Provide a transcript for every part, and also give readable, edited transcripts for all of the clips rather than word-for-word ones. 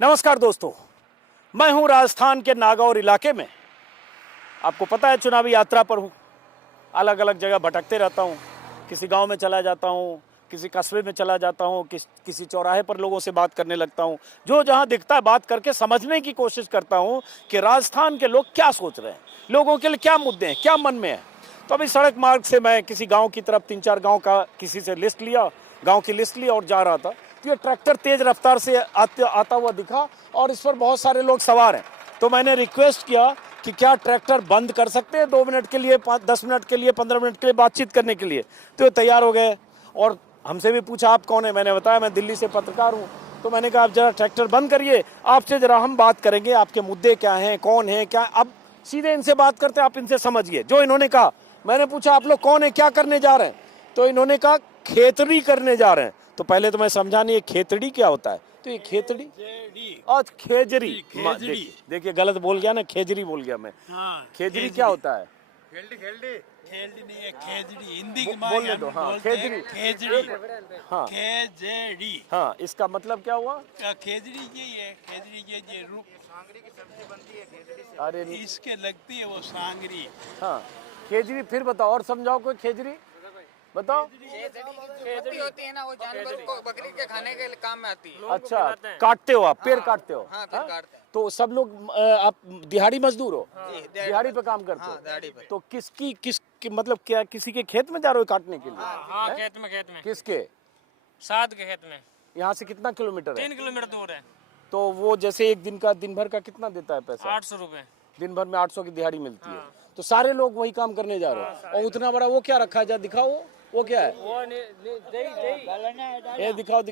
नमस्कार दोस्तों, मैं हूं राजस्थान के नागौर इलाके में। आपको पता है चुनावी यात्रा पर हूं, अलग अलग जगह भटकते रहता हूं। किसी गांव में चला जाता हूं, किसी कस्बे में चला जाता हूं, किसी चौराहे पर लोगों से बात करने लगता हूं। जो जहां दिखता है बात करके समझने की कोशिश करता हूं कि राजस्थान के लोग क्या सोच रहे हैं, लोगों के लिए क्या मुद्दे हैं, क्या मन में है। तो अभी सड़क मार्ग से मैं किसी गाँव की तरफ 3-4 गाँव का किसी से लिस्ट लिया, गाँव की लिस्ट ली और जा रहा था। ये ट्रैक्टर तेज रफ्तार से आता हुआ दिखा और इस पर बहुत सारे लोग सवार हैं। तो मैंने रिक्वेस्ट किया कि क्या ट्रैक्टर बंद कर सकते हैं 2 मिनट के लिए, 10 मिनट के लिए, 15 मिनट के लिए बातचीत करने के लिए। तो ये तैयार हो गए और हमसे भी पूछा आप कौन है। मैंने बताया मैं दिल्ली से पत्रकार हूँ। तो मैंने कहा आप जरा ट्रैक्टर बंद करिए, आपसे जरा हम बात करेंगे, आपके मुद्दे क्या हैं, कौन है क्या। अब सीधे इनसे बात करते, आप इनसे समझिए जो इन्होंने कहा। मैंने पूछा आप लोग कौन है, क्या करने जा रहे हैं। तो इन्होंने कहा खेतड़ी करने जा रहे हैं। तो पहले तो मैं समझा नहीं ये खेतड़ी क्या होता है। तो ये खेतड़ी और खेजरी, देखिए गलत बोल गया ना, खेजरी बोल गया मैं। हाँ, खेजरी क्या होता है? खेजड़ी नहीं है, खेजड़ी हिंदी की बोलने दो। हाँ, खेजड़ी। खेजड़ी। हाँ खेजड़ी। हाँ, इसका मतलब क्या हुआ? खेजड़ी यही है, खेजड़ी ये रूप सांगरी की सब्जी बनती है खेजड़ी से। अरे इसके लगती है वो सांगरी। हाँ, खेजरी फिर बताओ और समझाओ, कोई खेजरी बताओ। खेजड़ी होती है ना, वो जानवर को बकरी के खाने के लिए काम में आती है। अच्छा, काटते हो आप, पेड़ काटते हो? हाँ, पेड़ काटते हैं। तो सब लोग आप दिहाड़ी मजदूर हो? दिहाड़ी पे काम करते हाँ, हो? दिहाड़ी पे। तो मतलब क्या किसी के खेत में जा रहे हो काटने के लिए? हाँ, खेत में किसके? साद के खेत में। यहाँ से कितना किलोमीटर है? 3 किलोमीटर दूर है। तो वो जैसे एक दिन भर का कितना देता है पैसा? 800 रुपए। दिन भर में 800 की दिहाड़ी मिलती है। तो सारे लोग वही काम करने जा रहे हो। और उतना बड़ा वो क्या रखा है, जा दिखाओ वो क्या है? ये दिखाओ।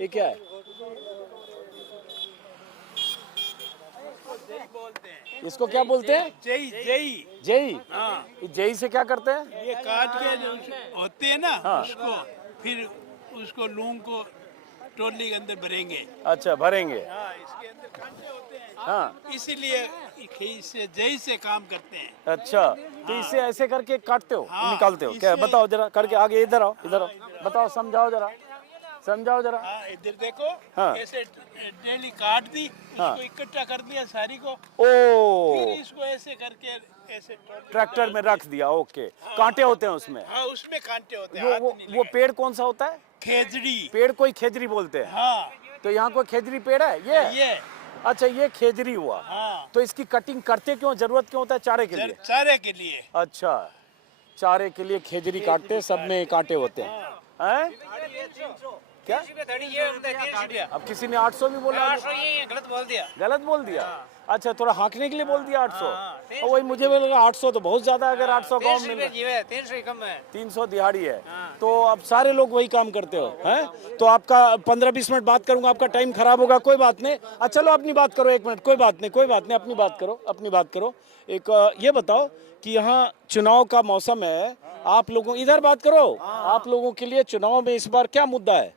ये क्या है? इसको क्या बोलते हैं? जई जई। जई। हाँ, जई से क्या करते हैं? ये काट के जो होते हैं ना, हाँ। उसको फिर उसको लूंग को टोली के अंदर भरेंगे। अच्छा, भरेंगे। हाँ, इसके अंदर कांटे होते हैं। हाँ, इसीलिए इससे जई से काम करते हैं। अच्छा। तो इसे ऐसे करके काटते हो, हाँ, निकालते हो क्या? इसे- बताओ जरा करके, आगे इधर आओ। बताओ, समझाओ जरा। हाँ, इधर देखो। हाँ। ऐसे डेली काट दी, हाँ। उसको इकट्ठा कर दिया सारी को, ओ, फिर इसको ऐसे करके ऐसे टोली ट्रैक्टर में रख दिया। ओके, कांटे होते हैं उसमें। हाँ, उसमें कांटे होते हैं। वो हाथ वो, नहीं वो लगाए। पेड़ कौन सा होता है? खेजड़ी। पेड़ कोई खेजरी बोलते हैं। हाँ, तो यहाँ कोई खेजरी पेड़ है ये? अच्छा, ये खेजरी हुआ। हाँ, तो इसकी कटिंग करते क्यों, जरूरत क्यों होता है? चारे के लिए? चारे के लिए। अच्छा, चारे के लिए खेजरी काटते, सब में कांटे होते हैं। हैं? क्या? अब किसी ने 800 भी बोला? गलत बोल दिया। गलत बोल दिया? अच्छा, थोड़ा हाँकने के लिए बोल दिया 800। और वही मुझे भी लगा 800 तो बहुत ज्यादा है, अगर 800 गाँव में 300 ही कम है। 300 दिहाड़ी है। तो अब सारे लोग वही काम करते हो हैं? तो आपका 15-20 मिनट बात करूंगा, आपका टाइम खराब होगा, कोई बात नहीं। अच्छा चलो अपनी बात करो 1 मिनट, कोई बात नहीं, अपनी बात करो। एक ये बताओ कि यहाँ चुनाव का मौसम है, आप लोगों, इधर बात करो, आप लोगों के लिए चुनाव में इस बार क्या मुद्दा है,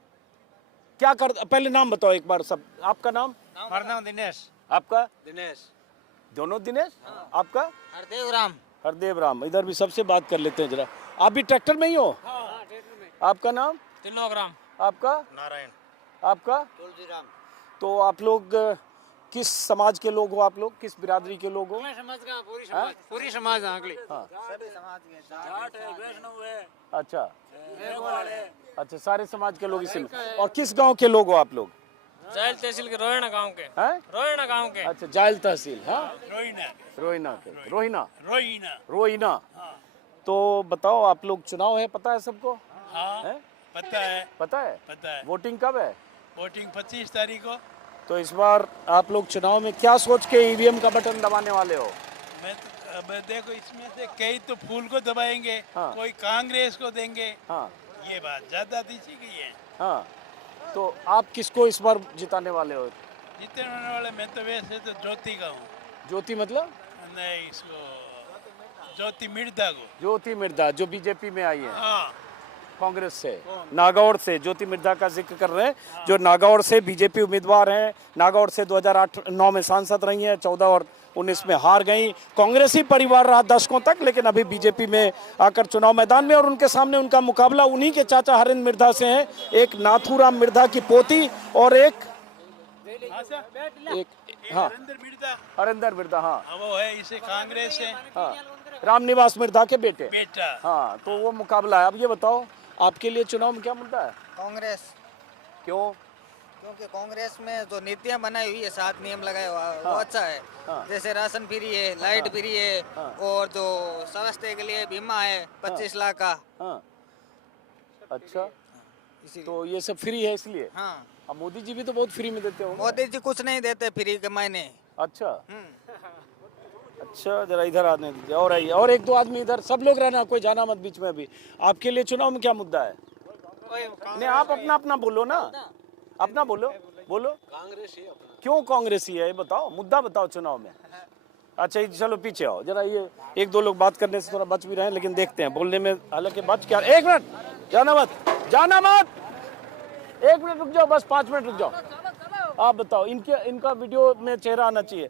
क्या कर, पहले नाम बताओ एक बार सब। आपका नाम? हमारा नाम दिनेश। आपका? दिनेश। दोनों दिनेश? आपका? हरदेव राम। हरदेव राम। इधर भी सबसे बात कर लेते हैं जरा। आप भी ट्रैक्टर में ही हो? आपका नाम? किलोग्राम। आपका? नारायण। आपका? तुलसीराम। तो आप लोग किस समाज के लोग हो? आप लोग किस बिरादरी के लोग हो? समाज का पूरी समाज आंकड़ी। हाँ। सभी समाज के जाट है, वैष्णव है, अच्छा, मेघवाल है। अच्छा, सारे समाज के लोग इसमें। और किस गांव के लोग हो आप लोग? जायल तहसील के रोहिणा गांव के। हैं? रोहिणा गांव के। अच्छा, जायल तहसील। हाँ, रोहिना। रोहिना। तो बताओ, आप लोग, चुनाव है, पता है सबको? हाँ, हैं? पता है। पता है? पता है। वोटिंग कब है? वोटिंग 25 तारीख को। तो इस बार आप लोग चुनाव में क्या सोच के ईवीएम का बटन दबाने वाले हो? मैं तो, अब देखो इसमें से कई तो फूल को दबाएंगे, हाँ। कोई कांग्रेस को देंगे। हाँ ये बात ज्यादा दीची गई है। हाँ। तो आप किसको इस बार जिताने वाले हो? जीतने वाले मैं तो वैसे तो ज्योति का हूँ। ज्योति मतलब? नहीं, इसको ज्योति मिर्धा को। ज्योति मिर्धा जो बीजेपी में आई है हाँ, कांग्रेस से, नागौर से। ज्योति मिर्धा का जिक्र कर रहे हैं, जो नागौर से बीजेपी उम्मीदवार हैं। नागौर से 2008-9 में सांसद रही हैं, 14 और 19 में हार गई। कांग्रेसी परिवार रहा दशकों तक, लेकिन अभी बीजेपी में आकर चुनाव मैदान में। और उनके सामने उनका मुकाबला उन्हीं के चाचा हरेंद्र मिर्धा से है, एक नाथूराम मिर्धा की पोती और एक एक हाँ नरेंद्र मिर्जा हरिंदर बिरदा, हाँ वो है, इसे कांग्रेस है हाँ रामनिवास मिर्धा के बेटे, बेटा। हाँ तो वो मुकाबला है। अब ये बताओ आपके लिए चुनाव में क्या मुद्दा है? कांग्रेस, क्यों? क्योंकि कांग्रेस में जो नीतियां बनाई हुई है, 7 नियम लगाए हुआ वो हाँ। अच्छा है। हाँ। जैसे राशन फ्री है, लाइट फ्री है, हाँ। और जो स्वास्थ्य के लिए बीमा है 25 लाख का। हाँ अच्छा, इसीलिए तो ये सब फ्री है इसलिए। हाँ, अब मोदी जी भी तो बहुत फ्री में देते होंगे। मोदी जी कुछ नहीं देते फ्री के मायने। अच्छा हम्म। अच्छा, जरा इधर आने दीजिए और आइए, और एक दो आदमी इधर, सब लोग रहना, कोई जाना मत बीच में अभी। आपके लिए चुनाव में क्या मुद्दा है? नहीं आप अपना अपना बोलो ना, अपना बोलो बोलो। कांग्रेस ही अपना। क्यों कांग्रेस ही है ये बताओ, मुद्दा बताओ चुनाव में। अच्छा ये चलो पीछे आओ जरा, ये एक दो लोग बात करने से थोड़ा बच भी रहे हैं, लेकिन देखते हैं बोलने में, हालांकि बच क्या। एक मिनट, जाना मत, जाना मत, 1 मिनट रुक जाओ, बस 5 मिनट रुक जाओ। आप बताओ, इनका वीडियो में चेहरा आना चाहिए।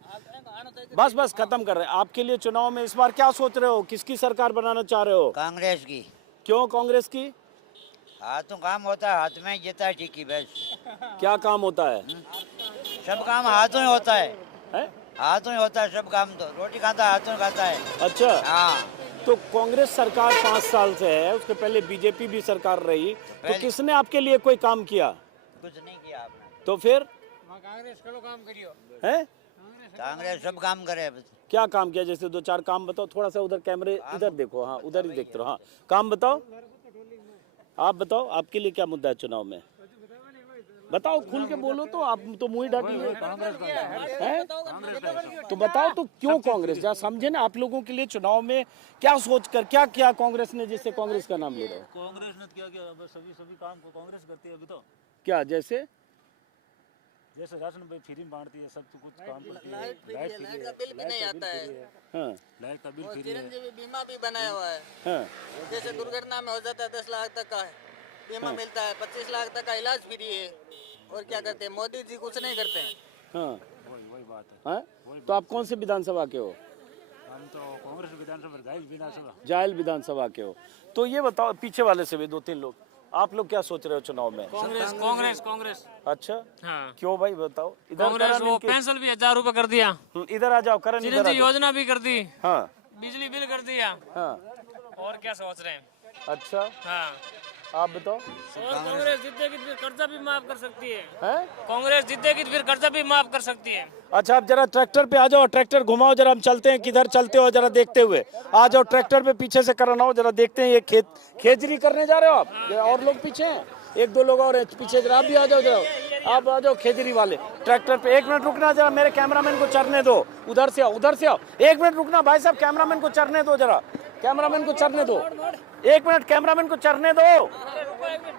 बस बस खत्म कर रहे हैं। आपके लिए चुनाव में इस बार क्या सोच रहे हो, किसकी सरकार बनाना चाह रहे हो? कांग्रेस की। क्यों कांग्रेस की? हाथों काम होता है, हाथ में जीता है ठीक ही बस। क्या काम होता है? सब काम हाथों में होता है, हैं? हाथों में होता है सब काम। तो रोटी खाता है हाथों में खाता है। अच्छा हाँ, तो कांग्रेस सरकार 5 साल से है, उसके पहले बीजेपी भी सरकार रही, तो पहले- किसने आपके लिए कोई काम किया? कुछ नहीं किया आपने। तो फिर कांग्रेस करो काम करियो। है कांग्रेस सब काम करे बस। क्या काम किया? जैसे 2-4 काम बताओ, थोड़ा सा उधर कैमरे इधर देखो, हाँ उधर ही देखते रहो। हाँ काम बताओ, आप बताओ आपके लिए क्या मुद्दा है चुनाव में? बताओ, खुल के बोलो। तो आप तो मुंह ही ढक लिए हैं? तो बताओ तो क्यों कांग्रेस, जरा समझे ना। आप लोगों के लिए चुनाव में क्या सोचकर क्या किया कांग्रेस ने, जिससे कांग्रेस का नाम ले रहे हो? कांग्रेस ने क्या किया? बस सभी काम को कांग्रेस करती है अभी तो। क्या जैसे? जैसे राशन भाई फ्री में बांटती है, सब कुछ काम करती है। लाइट फ्री है, लाइट का बिल भी नहीं आता है, हाँ लाइट का बिल और फ्री है। चिरंजीवी बीमा भी बनाया हुआ है। हाँ जैसे दुर्घटना में हो जाता है 10 लाख तक का बीमा मिलता है, 25 लाख तक का इलाज फ्री है। और क्या करते हैं, मोदी जी कुछ नहीं करते हैं। हाँ वही बात है। हाँ। तो आप कौन से विधानसभा के हो? हम तो कांग्रेस विधानसभा, गाइस विधानसभा। जायल विधानसभा के हो। तो ये बताओ, पीछे वाले से भी 2-3 लोग, आप लोग क्या सोच रहे हो चुनाव में? कांग्रेस कांग्रेस कांग्रेस। अच्छा हाँ क्यों भाई बताओ? इधर कांग्रेस करण वो इनके- पेंशन भी 1000 रुपए कर दिया, इधर आ जाओ करण, इधर आ चिरंजीवी जाओ। योजना भी कर दी, हाँ बिजली बिल कर दिया। हाँ और क्या सोच रहे हैं? अच्छा हाँ, आप बताओ। और कांग्रेस जीतेगी तो फिर कर्जा भी माफ कर सकती है। हैं? कांग्रेस जीतेगी तो फिर कर्जा भी माफ कर सकती है। अच्छा आप जरा ट्रैक्टर पे आ जाओ, ट्रैक्टर घुमाओ जरा, हम चलते हैं। किधर चलते हो जरा देखते हुए आ जाओ, ट्रैक्टर पे पीछे से करण आओ, जरा देखते हैं ये खेजरी करने जा रहे हो आप? जरा और लोग पीछे हैं, 1-2 लोग और हैं पीछे, जरा आप भी आ जाओ, जरा आप आ जाओ खेजरी वाले ट्रैक्टर पे। 1 मिनट रुकना जरा, मेरे कैमरामैन को चढ़ने दो। उधर से आओ, उधर से आओ, 1 मिनट रुकना भाई साहब, कैमरामैन को चढ़ने दो जरा, कैमरामैन को चढ़ने दो 1 मिनट, कैमरामैन को चढ़ने दो।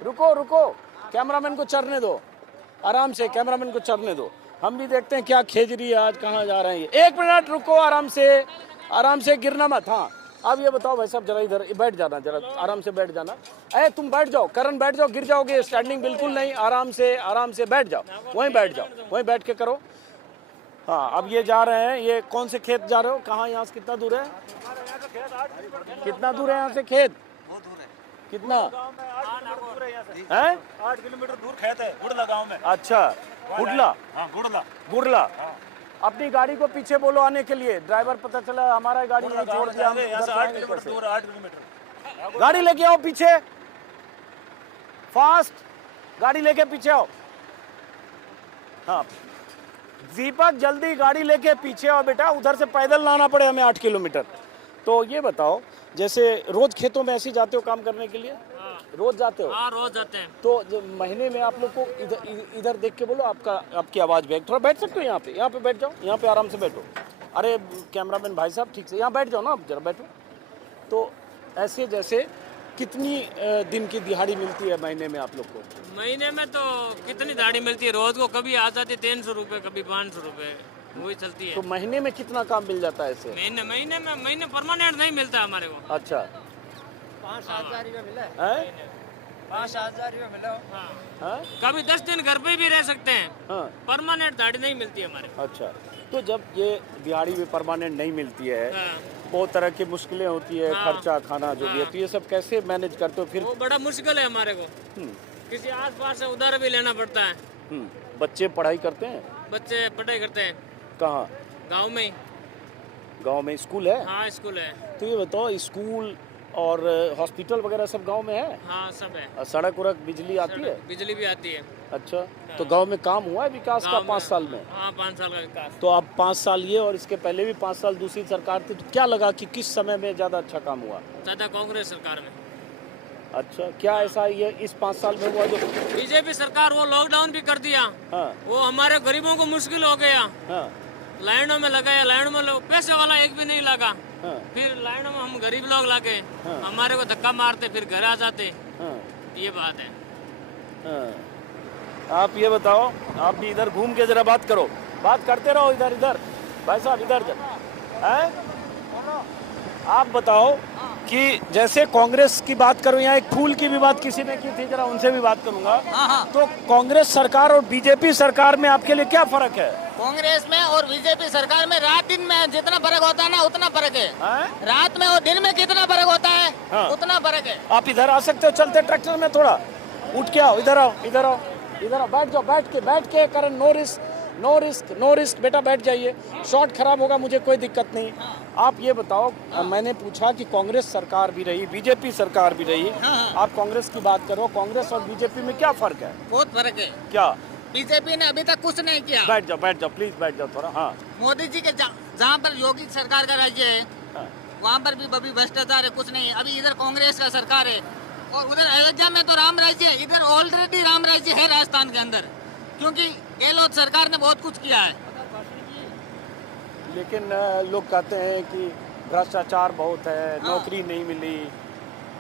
रुको रुको, कैमरामैन को चढ़ने दो, आराम से कैमरामैन को चढ़ने दो। हम भी देखते हैं क्या खेजरी है आज, कहाँ जा रहे हैं ये। 1 मिनट रुको, आराम से गिरना मत। हाँ अब ये बताओ भाई साहब, जरा इधर बैठ जाना, जरा आराम से बैठ जाना। अरे तुम बैठ जाओ करण, बैठ जाओ, गिर जाओगे। स्टैंडिंग बिल्कुल नहीं, आराम से बैठ जाओ, वहीं बैठ जाओ, वहीं बैठ के करो। हाँ अब ये जा रहे हैं, ये कौन से खेत जा रहे हो? कहाँ, यहाँ से कितना दूर है? कितना दूर है यहाँ से खेत? कितना है? 8 किलोमीटर दूर खेत है, गुड़ला गांव में। अच्छा गुड़ला, हाँ गुड़ला। गुड़ला। अपनी गाड़ी को पीछे बोलो आने के लिए, ड्राइवर पता चला हमारा गाड़ी नहीं छोड़ दिया, हम यहाँ उधर से 8 जाएंगे किलोमीटर कैसे? दूर, 8 किलोमीटर। गाड़ी लेके आओ पीछे, फास्ट गाड़ी लेके पीछे आओ। हाँ दीपक जल्दी गाड़ी लेके पीछे आओ बेटा, उधर से पैदल लाना पड़े हमें 8 किलोमीटर। तो ये बताओ, जैसे रोज खेतों में ऐसे ही जाते हो काम करने के लिए? रोज जाते हो? हाँ रोज जाते हैं। तो जब महीने में आप लोग को इधर देख के बोलो, आपकी आवाज़ बैठ, थोड़ा बैठ सकते हो यहाँ पे बैठ जाओ, यहाँ पे आराम से बैठो। अरे कैमरामैन भाई साहब ठीक से यहाँ बैठ जाओ ना, आप जरा बैठो। तो ऐसे जैसे कितनी दिन की दिहाड़ी मिलती है महीने में आप लोग को? महीने में तो कितनी दाढ़ी मिलती है, रोज को कभी आ जाती है 300 रुपए, कभी 500 रुपए, वही चलती है। तो महीने में कितना काम मिल जाता है ऐसे? महीने परमानेंट नहीं मिलता हमारे को। अच्छा 5,000 रुपये मिला, है? 5,000 रुपये मिला। हाँ? कभी 10 दिन घर पे भी रह सकते हैं, हाँ परमानेंट दाढ़ी नहीं मिलती हमारे को। अच्छा, तो जब ये दिहाड़ी भी परमानेंट नहीं मिलती है, हाँ, बहुत तरह की मुश्किलें होती है, हाँ। खर्चा खाना जो भी है, तो ये सब कैसे मैनेज करते हो फिर? वो बड़ा मुश्किल है हमारे को। हम्म, किसी आस पास से उधार भी लेना पड़ता है। बच्चे पढ़ाई करते हैं? बच्चे पढ़ाई करते हैं कहाँ? गांव में ही। गांव में स्कूल है? हाँ स्कूल है। तो ये बताओ, स्कूल और हॉस्पिटल वगैरह सब गांव में है? हाँ सब है। और सड़क उड़क बिजली आती है? बिजली भी आती है। अच्छा, तो गांव में काम हुआ है विकास का गाँव 5 साल में? हाँ 5 साल का विकास। तो अब 5 साल ये और इसके पहले भी 5 साल दूसरी सरकार थी, तो क्या लगा कि किस समय में ज़्यादा अच्छा काम हुआ? ज्यादा कांग्रेस सरकार में। अच्छा, क्या ऐसा ये इस 5 साल में हुआ जो? बीजेपी सरकार वो लॉकडाउन भी कर दिया, हाँ वो हमारे गरीबों को मुश्किल हो गया। हाँ लाइनों में लगाया, लाइनों में पैसे वाला एक भी नहीं लगा। हाँ फिर लाइनों में हम गरीब लोग लगे, हाँ। हमारे को धक्का मारते, फिर घर आ जाते। हाँ ये बात है। हाँ। आप ये बताओ, आप भी इधर घूम के जरा बात करो, बात करते रहो इधर इधर। भाई साहब इधर हैं? आप बताओ कि जैसे कांग्रेस की बात करूं, यहाँ एक फूल की भी बात किसी ने की थी, जरा उनसे भी बात करूंगा। तो कांग्रेस सरकार और बीजेपी सरकार में आपके लिए क्या फर्क है? कांग्रेस में और बीजेपी सरकार में रात दिन में जितना फर्क होता है ना उतना फर्क है। हैं? रात में और दिन में कितना फर्क होता है हाँ। उतना फर्क है। आप इधर आ सकते हो, चलते ट्रैक्टर में थोड़ा उठ के आओ, इधर आओ, इधर आओ, इधर आओ, बैठ जाओ, बैठ के Karan, no risk no risk no risk, बेटा बैठ जाइए, शॉट खराब होगा, मुझे कोई दिक्कत नहीं। आप ये बताओ, मैंने पूछा कि कांग्रेस सरकार भी रही, बीजेपी सरकार भी रही, आप कांग्रेस की बात करो, कांग्रेस और बीजेपी में क्या फर्क है? बहुत फर्क है। क्या? बीजेपी ने अभी तक कुछ नहीं किया। बैठ जाओ प्लीज, बैठ जाओ थोड़ा। हाँ मोदी जी के जहाँ पर योगी सरकार का राज्य है हाँ। वहाँ पर भी बभी भ्रष्टाचार है, कुछ नहीं है। अभी इधर कांग्रेस का सरकार है और उधर अयोध्या में तो राम राज्य है, इधर ऑलरेडी राम राज्य है राजस्थान के अंदर, क्योंकि गहलोत सरकार ने बहुत कुछ किया है। लेकिन लोग कहते हैं कि भ्रष्टाचार बहुत है, नौकरी नहीं मिली,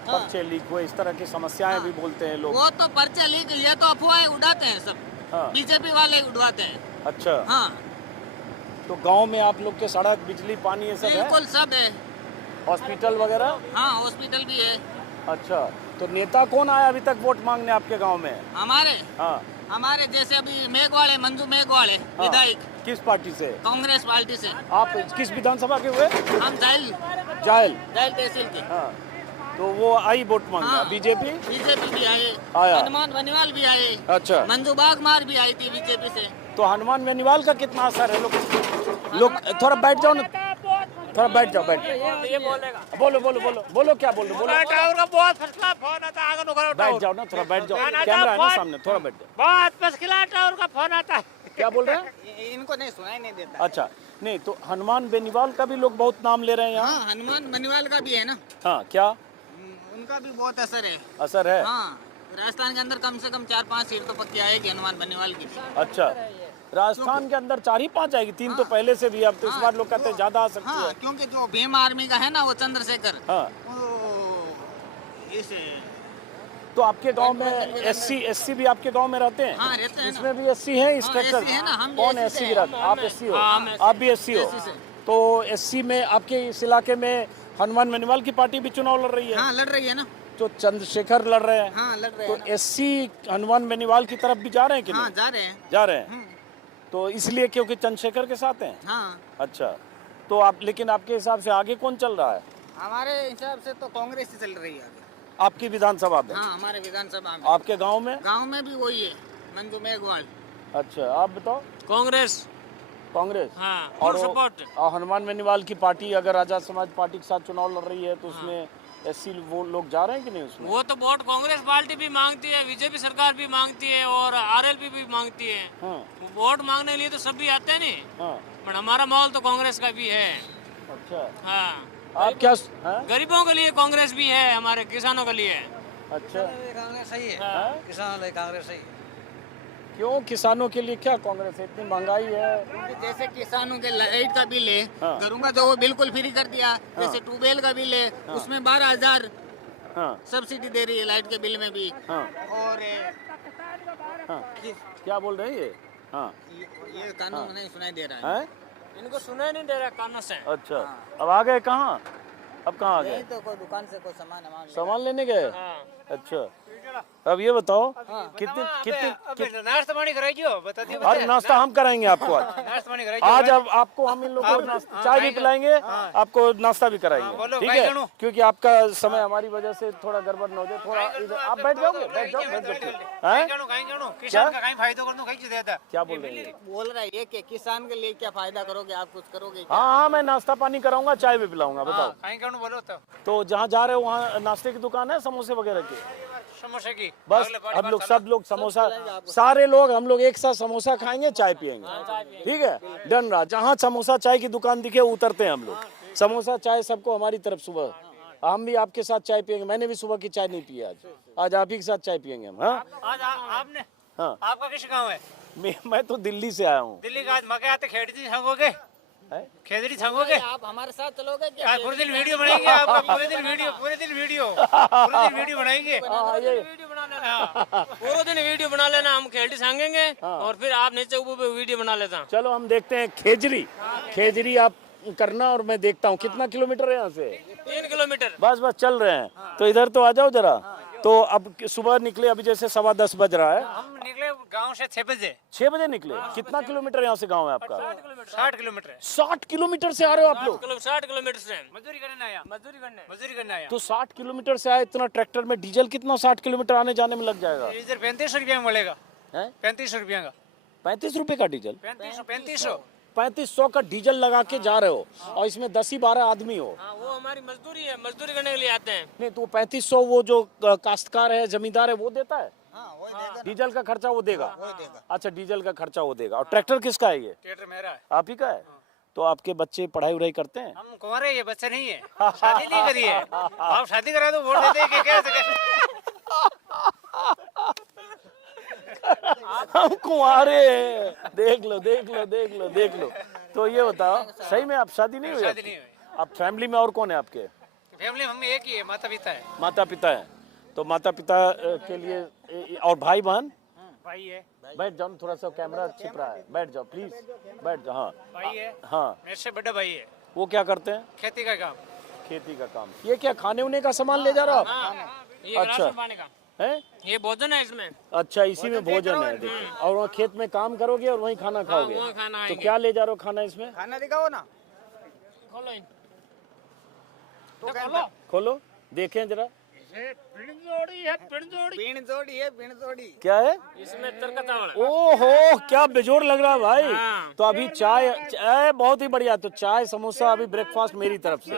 पर्चे लीक हुए, इस तरह की समस्याएं भी बोलते हैं लोग। वो तो पर्चे लीक, ये तो अफवाहें उड़ाते हैं सब, हाँ। बीजेपी वाले उड़वाते हैं। अच्छा, हाँ तो गांव में आप लोग के सड़क बिजली पानी ये सब है? बिल्कुल सब है। हॉस्पिटल वगैरह? हाँ हॉस्पिटल भी है। अच्छा, तो नेता कौन आया अभी तक वोट मांगने आपके गांव में? हमारे जैसे अभी मेघवाल है, मंजू मेघवाल है विधायक। किस पार्टी से? कांग्रेस पार्टी से। आप किस विधानसभा के हुए? हम जायल तहसील के। हाँ, तो वो आई वोट मांगने। हाँ। बीजेपी भी आया। आए, हनुमान बनीवाल भी आए, अच्छा, मंजू बागमार भी आई थी बीजेपी से। तो हनुमान बेनीवाल का कितना असर है? लोग थोड़ा बैठ जाओ ना, थोड़ा बैठ जाओ, ये बोलेगा। बोलो क्या बोल रहे हो? बोलो, टावर का बहुत फसला फोन आता है, आगे नुकरो बैठ जाओ ना, थोड़ा बैठ जाओ, कैमरा है ना सामने, थोड़ा बैठ जाओ। बहुत मुश्किल टावर का फोन आता है। क्या बोल रहे हैं? इनको नहीं सुनाई नहीं देता। अच्छा, नहीं तो हनुमान बेनीवाल का भी लोग बहुत नाम ले रहे हैं यहाँ। हाँ हनुमान बनीवाल का भी है ना। हाँ, क्या उनका भी बहुत असर है। असर है? हाँ राजस्थान के अंदर कम से कम 4-5 सीट तो पक्की आएगी हनुमान बनीवाल की। अच्छा, राजस्थान के अंदर 4 ही 5 आएगी, 3 तो पहले से भी, अब तो इस बार लोग कहते हैं ज्यादा आ सकती हाँ है। क्योंकि जो भीम आर्मी का है ना वो चंद्रशेखर, हाँ, वो इस तो आपके गांव में एससी भी आपके गांव में रहते हैं? हाँ रहते हैं ना। इसमें भी एससी है इंस्पेक्टर? SC है ना, हम भी कौन SC एससी से की हैं। रहते? आप एससी हो? हाँ, हम SC आप भी एससी हो? SC से। तो एससी में आपके इस इलाके में हनुमान बेनीवाल की पार्टी भी चुनाव लड़ रही है? हाँ लड़ रही है ना। तो चंद्रशेखर लड़ रहे हैं, हाँ लड़ रहे तो हैं ना। एससी हनुमान बेनीवाल की तरफ भी जा रहे हैं कि हाँ नहीं? जा रहे हैं। जा रहे हैं, तो इसलिए क्योंकि चंद्रशेखर के साथ हैं? हाँ अच्छा, तो आप, लेकिन आपके हिसाब से आगे कौन चल रहा है हमारे हिसाब से तो कांग्रेस ही चल रही है अभी। आपकी विधानसभा में? हाँ हमारे विधानसभा में। आपके गांव में? गांव में भी वही है, मंजू मेघवाल। अच्छा, आप बताओ। कांग्रेस। कांग्रेस? हाँ, और फुल सपोर्ट। और हनुमान बेनीवाल की पार्टी अगर आजाद समाज पार्टी के साथ चुनाव लड़ रही है तो उसमें एससी वो लोग जा रहे हैं कि नहीं उसमें? वो तो वोट कांग्रेस पार्टी भी मांगती है, बीजेपी सरकार भी मांगती है और आरएलपी भी मांगती है। हाँ वोट मांगने के लिए तो सब भी आते हैं नहीं, हाँ। पर हमारा माहौल तो कांग्रेस का भी है। अच्छा, हाँ, आप क्या? हाँ? गरीबों के लिए कांग्रेस भी है, हमारे किसानों के लिए। अच्छा, कांग्रेस सही है, हाँ? किसानों के लिए कांग्रेस सही है। क्यों किसानों के लिए क्या कांग्रेस है? इतनी महंगाई है। जैसे किसानों के लाइट का बिल है, हाँ। घरों का तो वो बिल्कुल फ्री कर दिया। जैसे ट्यूबवेल का बिल है, उसमें 12,000 हाँ सब्सिडी दे रही है लाइट के बिल में भी। हाँ और हाँ, क्या बोल रहे हैं ये? हाँ, ये कानून नहीं सुनाई दे रहा है। हैं? इनको सुनाई नहीं दे रहा कानों से। अच्छा, अब आ गए कहाँ? अब कहाँ आ गए? यही तो कोई दुकान से कोई सामान सामान लेने गए? हाँ। अच्छा, अब ये बताओ कितनी कितनी नाश्ता पानी कराइए बता दियो अरे नाश्ता हम कराएंगे आपको आज। नाश्ता पानी कराइए आज अब आपको हम इन लोगों को चाय भी पिलाएंगे, आपको नाश्ता भी कराएंगे, ठीक है? क्योंकि आपका समय हमारी वजह से थोड़ा गड़बड़ न हो जाए, थोड़ा आप बैठ जाओगे, बैठ जाओ, बैठ जाओ। हैं? किसान का कहीं फायदा कर दूं कहीं देता क्या बोल रहे हैं? बोल रहा है ये कि किसान के लिए क्या फायदा करोगे आप, कुछ करोगे क्या? हाँ हाँ, मैं नाश्ता पानी कराऊंगा, चाय भी पिलाऊंगा, बताओ। कहीं कौन बोलो तो जहाँ जा रहे हो वहाँ नाश्ते की दुकान है समोसे वगैरह की? समोसे की बस हम लोग सब लोग समोसा, सारे लोग हम लोग एक साथ समोसा खाएंगे, चाय पियेंगे, ठीक है? डन रहा। जहाँ समोसा चाय की दुकान दिखे उतरते हैं हम लोग, समोसा चाय सबको हमारी तरफ। सुबह हम भी आपके साथ चाय पियेंगे, मैंने भी सुबह की चाय नहीं पी आज आप ही के साथ चाय पियेंगे हम। हाँ आज आपने हाँ, आपका किस गांव है? मैं तो दिल्ली से आया हूँ। दिल्ली का आज मके आते खेड़ी छंगोगे, खेजड़ी छंगोगे? आप हमारे साथ चलोगे क्या? पूरे दिन वीडियो बनाएंगे आपका, पूरे दिन वीडियो बनाएंगे। पूरे दिन वीडियो बना लेना, हम खेलटी सांगेंगे और फिर आप नीचे ऊपर वीडियो बना लेता। चलो हम देखते हैं खेजड़ी आप करना और मैं देखता हूँ कितना किलोमीटर है यहाँ से। 3 किलोमीटर। बस चल रहे हैं, तो इधर तो आ जाओ जरा। तो अब सुबह निकले, अभी जैसे 10:15 बज रहा है। हम निकले गांव से 6 बजे। 6 बजे निकले। कितना किलोमीटर यहाँ से गांव है आपका? 60 किलोमीटर। 60 किलोमीटर से आ रहे हो आप लोग? 60 किलोमीटर से मजदूरी करने आया। मजदूरी करने आया। तो 60 किलोमीटर से आए, इतना ट्रैक्टर में डीजल कितना 60 किलोमीटर आने जाने में लग जाएगा? डीजल 35 रुपया में मिलेगा। है 35 रुपया का। 35 रुपए का डीजल? 3500। 3500 का डीजल लगा के जा रहे हो और इसमें 10 ही 12 आदमी हो। हाँ, वो हमारी मजदूरी है, मजदूरी करने के लिए आते हैं। नहीं तो 3500 वो जो काश्तकार है, जमींदार है, वो देता है? डीजल का खर्चा वो देगा? अच्छा, डीजल का खर्चा वो देगा। और ट्रैक्टर किसका है ये? ट्रैक्टर मेरा है। आप ही का है? तो आपके बच्चे पढ़ाई उढ़ाई करते हैं? हम कुंवारे, ये बच्चे नहीं है, शादी नहीं करी है। आप शादी करा दो, वोट देते हैं कि कैसे? हम कुंवारे हैं। देख लो। तो ये बताओ, सही में आप शादी नहीं हुई? शादी नहीं हुई। आप फैमिली में और कौन है आपके? फैमिली हम एक ही है, माता पिता है। माता पिता है। तो माता पिता के लिए और भाई बहन? भाई है। बैठ जाओ, थोड़ा सा कैमरा छिप रहा है, बैठ जाओ प्लीज, बैठ जाओ। हाँ भाई है। हाँ, मेरे से बड़ा भाई है। वो क्या करते हैं? खेती का काम। खेती का काम। ये क्या खाने उने का सामान ले जा रहा हो आप? ये अच्छा। राशन पानी का है? ये भोजन है इसमें। अच्छा, इसी में भोजन है। देखिए, और वहाँ खेत में काम करोगे और वहीं खाना खाओगे। वहाँ खाना तो क्या ले जा रहे हो खाना इसमें? खाना दिखाओ ना। खोलो इन। खोलो, देखें जरा। क्या है इसमें तरका चावल। ओहो, क्या बेजोड़ लग रहा है भाई। हाँ। तो अभी चाय बहुत ही बढ़िया। तो चाय समोसा अभी ब्रेकफास्ट मेरी तरफ से।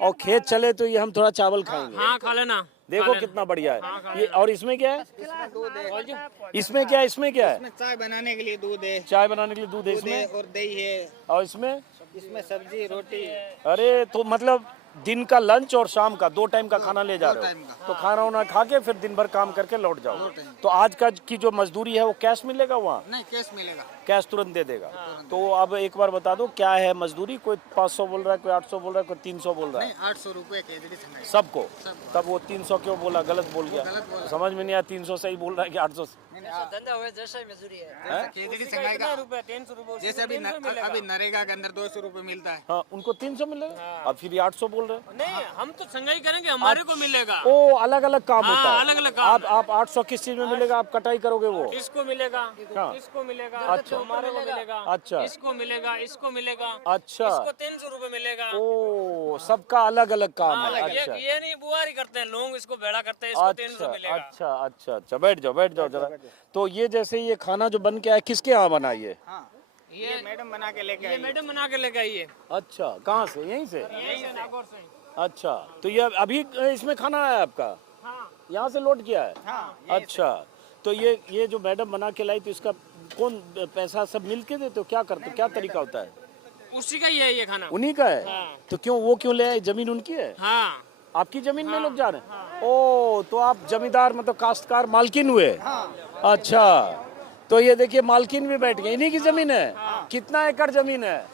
और खेत चले तो ये हम थोड़ा चावल खाएंगे। हाँ, खा लेना। देखो कितना बढ़िया है ये। और इसमें क्या है? इसमें क्या है? इसमें क्या है? चाय बनाने के लिए दूध है, चाय बनाने के लिए दूध है इसमें। और दही है, और इसमें सब्जी रोटी। अरे तो मतलब दिन का लंच और शाम का 2 टाइम का खाना ले जा रहे हो? तो खाना वाना खा के फिर दिन भर काम करके लौट जाओ। तो आज का की जो मजदूरी है वो कैश मिलेगा वहाँ? नहीं, कैश मिलेगा। कैश तुरंत दे देगा। तो अब एक बार बता दो क्या है मजदूरी? कोई 500 बोल रहा है, कोई 800 बोल रहा है, कोई 300 बोल रहा है। 800 रुपए खेजड़ी संगाई सबको? तब वो 300 क्यों बोला? गलत बोल गया, समझ में नहीं आया। 300 सही बोल रहा है कि 800? धंधा हुआ जैसा ही मजदूरी है। खेजड़ी संगाई का 300 रुपए। जैसे अभी नरेगा के अंदर 200 रुपए मिलता है। हाँ, उनको 300 मिलेगा। अब फिर ये 800 बोल रहे हैं। नहीं, हम तो संगाई करेंगे, हमारे को मिलेगा। ओ, अलग अलग काम हाँ, होता है। अलग-अलग काम आप 800 किस चीज में मिलेगा? आप कटाई करोगे वो? इसको मिलेगा, हाँ। इसको मिलेगा, अच्छा। हमारे को मिलेगा। अच्छा। इसको मिलेगा, इसको मिलेगा। अच्छा। इसको 300 रुपए मिलेगा। ओ, सबका अलग अलग काम है। अच्छा ये नहीं बुआरी करते हैं लोग, इसको बेड़ा करते हैं, इसको 300 मिलेगा। अच्छा, बैठ जाओ जरा। तो ये जैसे ये खाना जो बन के आया, किसके यहाँ बना ये? ये मैडम बना के लेके ये मैडम बना के लेके आई है। अच्छा, कहाँ से? यहीं से? यहीं से, नागौर से। अच्छा, तो ये अभी इसमें खाना आया आपका? हाँ। यहाँ से लौट गया है? अच्छा, तो ये जो मैडम बना के लाई, तो इसका कौन पैसा सब मिल के देते हो? क्या करते हो? क्या तरीका होता है? उसी का ही है ये खाना। उन्हीं का है? हाँ। तो क्यों वो क्यों ले आए? जमीन उनकी है? हाँ। आपकी जमीन में लोग जा रहे हैं? ओ, तो आप जमींदार मतलब काश्तकार मालकिन हुए? अच्छा, तो ये देखिए मालकिन भी बैठ गए। इन्हीं की जमीन है? कितना एकड़ जमीन है?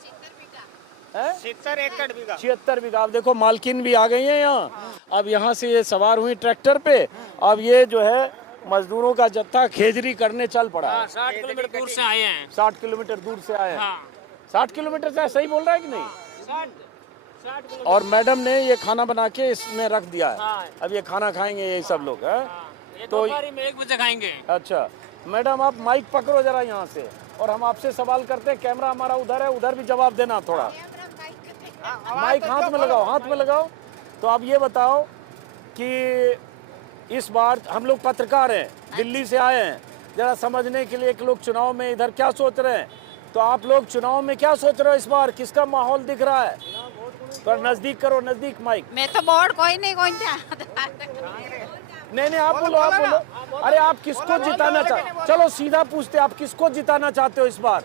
70 एकड़ बीघा। 76 बीघा। अब देखो मालकिन भी आ गई है यहाँ। अब यहाँ से ये सवार हुई ट्रैक्टर पे। अब ये जो है मजदूरों का जत्था खेजड़ी करने चल पड़ा है। 60 किलोमीटर दूर से आए हैं। 60 किलोमीटर दूर से आए हैं। हाँ। 60 किलोमीटर से? सही बोल रहा है कि नहीं? 60 और मैडम ने ये खाना बना के इसमें रख दिया है। हाँ। अब ये खाना खाएंगे ये सब लोग है। ये तो दोपहर में 1 बजे खाएंगे। अच्छा मैडम आप माइक पकड़ो जरा यहाँ से और हम आपसे सवाल करते हैं। कैमरा हमारा उधर है, उधर भी जवाब देना थोड़ा। माइक हाथ में लगाओ, हाथ में लगाओ। तो आप ये बताओ कि इस बार हम लोग पत्रकार हैं, दिल्ली से आए हैं जरा समझने के लिए कि लोग चुनाव में इधर क्या सोच रहे हैं। तो आप लोग चुनाव में क्या सोच रहे हो इस बार, किसका माहौल दिख रहा है? तो नजदीक करो, नजदीक माइक। मैं तो बोर्ड कोई नहीं नहीं आप बोलो, आप बोलो। अरे आप किसको जिताना चाहते? चलो सीधा पूछते, आप किसको जिताना चाहते हो इस बार?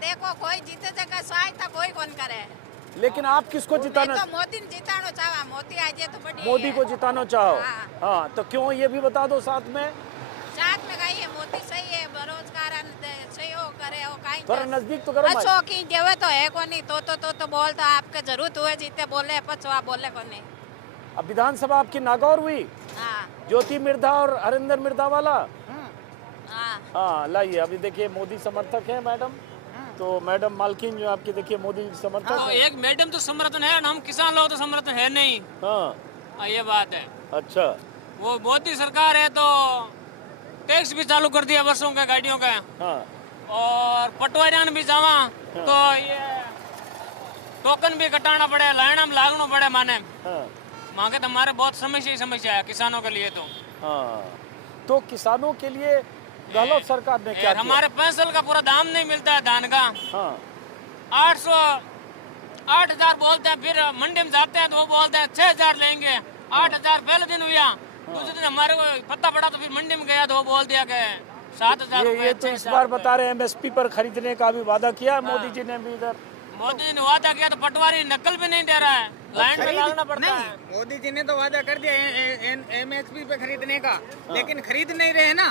देखो कोई जीते जगह सहायता कोई कौन करे, लेकिन आप किसको जिताना? तो मोदी ने जिताना चाहा, मोदी आ जाए तो बढ़िया। मोदी को जिताना चाहो? हाँ। हाँ तो क्यों, ये भी बता दो साथ में। साथ में गई है, मोदी सही है, बेरोजगार सहयोग करे हो कहीं थोड़ा नजदीक तो करो माइक। अच्छो की देवे तो है को नहीं, तो बोल तो आपके जरूरत हुए जीते बोले पछवा बोले को नहीं। अब विधानसभा आपकी नागौर हुई, हाँ ज्योति मिर्धा और हरिंदर मिर्धा वाला। हाँ हाँ लाइए, अभी देखिए मोदी समर्थक है मैडम। तो मैडम मालकिन जो आपकी देखिए मोदी समर्थक तो है। एक मैडम तो समर्थन है, हम किसान लोग तो समर्थन है नहीं। हाँ ये बात है। अच्छा वो मोदी सरकार है तो टैक्स भी चालू कर दिया बसों का, गाड़ियों का। हाँ और पटवारियान भी जावा तो ये टोकन भी कटाना पड़े, लाइन में लागना पड़े माने। हाँ मांगे तो हमारे बहुत समस्या है किसानों के लिए। तो हाँ तो किसानों के लिए गहलोत सरकार ने क्या यार किया? हमारे पैंसल का पूरा दाम नहीं मिलता है धान का। हाँ 8,000 बोलते हैं, फिर मंडी में जाते हैं तो वो बोलते हैं 6,000 लेंगे। 8,000 पहले दिन हुआ, दूसरे दिन हमारे को पता पड़ा तो फिर मंडी में गया तो वो बोल दिया कि 7,000 ये तो इस बार बता रहे हैं एमएसपी पर खरीदने का भी वादा किया है मोदी जी ने भी इधर। मोदी जी ने वादा किया तो पटवारी नकल भी नहीं दे रहा है, लाइन में लागना पड़ता है। मोदी जी ने तो वादा कर दिया MSP पे खरीदने का, लेकिन खरीद नहीं रहे ना,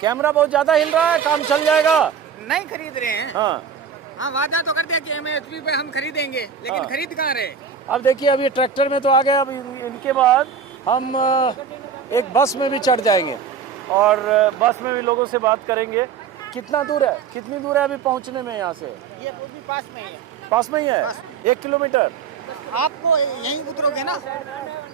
कैमरा बहुत ज्यादा हिल रहा है, काम चल जाएगा। नहीं खरीद रहे हैं। हाँ हाँ वादा तो कर दिया कि MSP पे हम खरीदेंगे, लेकिन खरीद कहाँ रहे। अब देखिए अब ये ट्रैक्टर में तो आ गए, अब इनके बाद हम एक बस में भी चढ़ जाएंगे और बस में भी लोगों से बात करेंगे। कितना दूर है, कितनी दूर है अभी पहुंचने में यहाँ से? ये भी पास में ही है। पास में ही है, 1 किलोमीटर। आपको यहीं उतरोगे ना?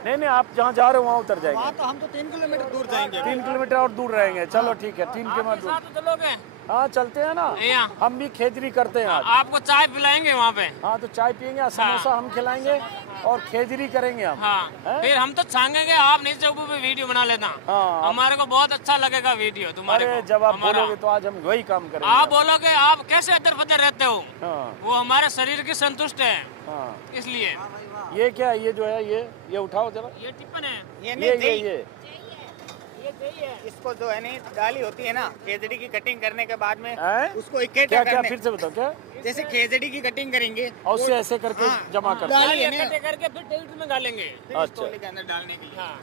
नहीं आप जहाँ जा रहे हो वहाँ उतर जाएंगे। वहाँ तो हम तो 3 किलोमीटर दूर जाएंगे। 3 किलोमीटर और दूर रहेंगे। चलो ठीक है, 3 किलोमीटर दूर। साथ चलोगे? हाँ चलते हैं ना, यहाँ। हम भी खेजरी करते हैं आज। आपको चाय पिलाएंगे वहाँ पे। हाँ तो चाय पियेंगे, समोसा हम खिलाएंगे और खेजरी करेंगे हम। हाँ हैं? फिर हम तो छांगेंगे, आप नीचे ऊपर पे वीडियो बना लेना। हाँ। हमारे को बहुत अच्छा लगेगा वीडियो तुम्हारे अरे को। जब आप हमारा। बोलोगे तो आज हम वही काम करेंगे। आप बोलोगे आप कैसे अदर फदर रहते हो, हाँ वो हमारे शरीर की संतुष्ट है, हाँ। इसलिए। ये क्या है, ये जो है ये उठाओ जरा। ये टिप्पण है। ये इसको जो है नहीं डाली होती है ना खेजड़ी की कटिंग करने के बाद में हैं? उसको इकट्ठा क्या क्या करने, फिर से बताओ क्या? जैसे खेजड़ी की कटिंग करेंगे और उससे ऐसे करके जमा करते हैं। डाली है ना, इकट्ठे करके फिर ट्रैक्टर में डालेंगे। फिर इस टोली के अंदर डालने के लिए। हाँ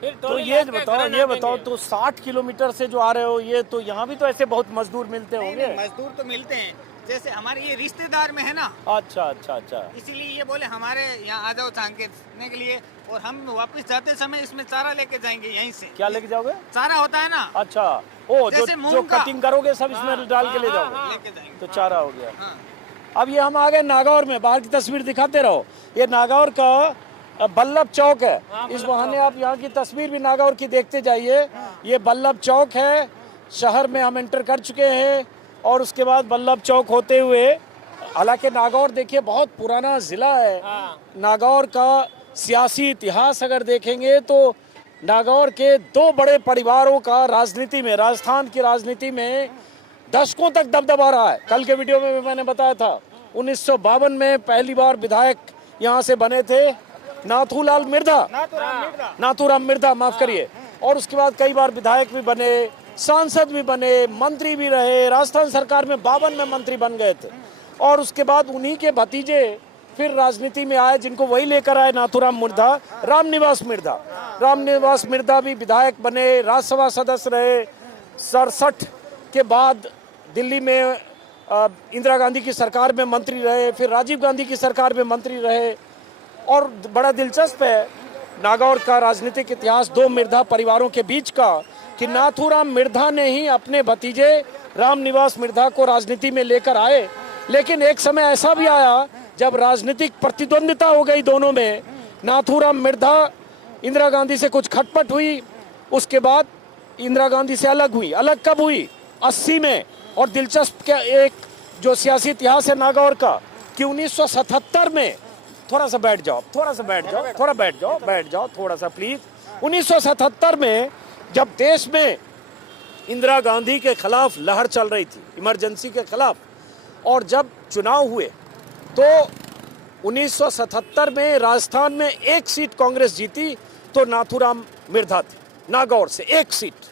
फिर तो टोली ये लाद के बताओ, घर ये ना बताओ देंगे। तो 60 किलोमीटर से जो आ रहे हो, ये तो यहाँ भी तो ऐसे बहुत मजदूर मिलते नहीं, होंगे। नहीं, मजदूर तो मिलते हैं, जैसे हमारे ये रिश्तेदार में है ना, अच्छा अच्छा अच्छा। इसीलिए ये बोले हमारे यहाँ आ जाओ छांगने के लिए, और हम वापस जाते समय इसमें चारा लेके जाएंगे यहीं से। क्या लेके जाओगे? चारा होता है ना, अच्छा ओ जैसे जो मूंग का। कटिंग करोगे सब इसमें डाल के ले जाओगे, लेके जाएंगे। तो चारा हो गया। हाँ। अब ये हम आ गए नागौर में, बाहर की तस्वीर दिखाते रहो। ये नागौर का बल्लभ चौक है, इस बहाने आप यहाँ की तस्वीर भी नागौर की देखते जाइए। ये बल्लभ चौक है, शहर में हम एंटर कर चुके हैं और उसके बाद बल्लभ चौक होते हुए, हालांकि नागौर देखिए बहुत पुराना जिला है। नागौर का सियासी इतिहास अगर देखेंगे तो नागौर के 2 बड़े परिवारों का राजनीति में, राजस्थान की राजनीति में दशकों तक दबदबा रहा है। कल के वीडियो में भी मैंने बताया था 1952 में पहली बार विधायक यहाँ से बने थे नाथूलाल मिर्धा, नाथूराम मिर्धा माफ करिए, और उसके बाद कई बार विधायक भी बने, सांसद भी बने, मंत्री भी रहे। राजस्थान सरकार में 52 में मंत्री बन गए थे और उसके बाद उन्हीं के भतीजे फिर राजनीति में आए, जिनको वही लेकर आए नाथूराम मिर्धा, रामनिवास मिर्धा। रामनिवास मिर्धा भी विधायक बने, राज्यसभा सदस्य रहे। 67 के बाद दिल्ली में इंदिरा गांधी की सरकार में मंत्री रहे, फिर राजीव गांधी की सरकार में मंत्री रहे। और बड़ा दिलचस्प है नागौर का राजनीतिक इतिहास 2 मिर्धा परिवारों के बीच का, कि नाथूराम मिर्धा ने ही अपने भतीजे रामनिवास मिर्धा को राजनीति में लेकर आए। लेकिन एक समय ऐसा भी आया जब राजनीतिक प्रतिद्वंदिता हो गई दोनों में, नाथूराम मिर्धा, इंदिरा गांधी से कुछ खटपट हुई उसके बाद इंदिरा गांधी से अलग हुई। अलग कब हुई? 80 में। और दिलचस्प क्या एक जो सियासी इतिहास है नागौर का कि 1977 में, थोड़ा सा बैठ जाओ, थोड़ा सा बैठ जाओ, थोड़ा बैठ जाओ थोड़ा सा प्लीज। 1977 में जब देश में इंदिरा गांधी के खिलाफ लहर चल रही थी, इमरजेंसी के खिलाफ, और जब चुनाव हुए तो 1977 में राजस्थान में एक सीट कांग्रेस जीती तो नाथूराम मिर्धा थे, नागौर से एक सीट।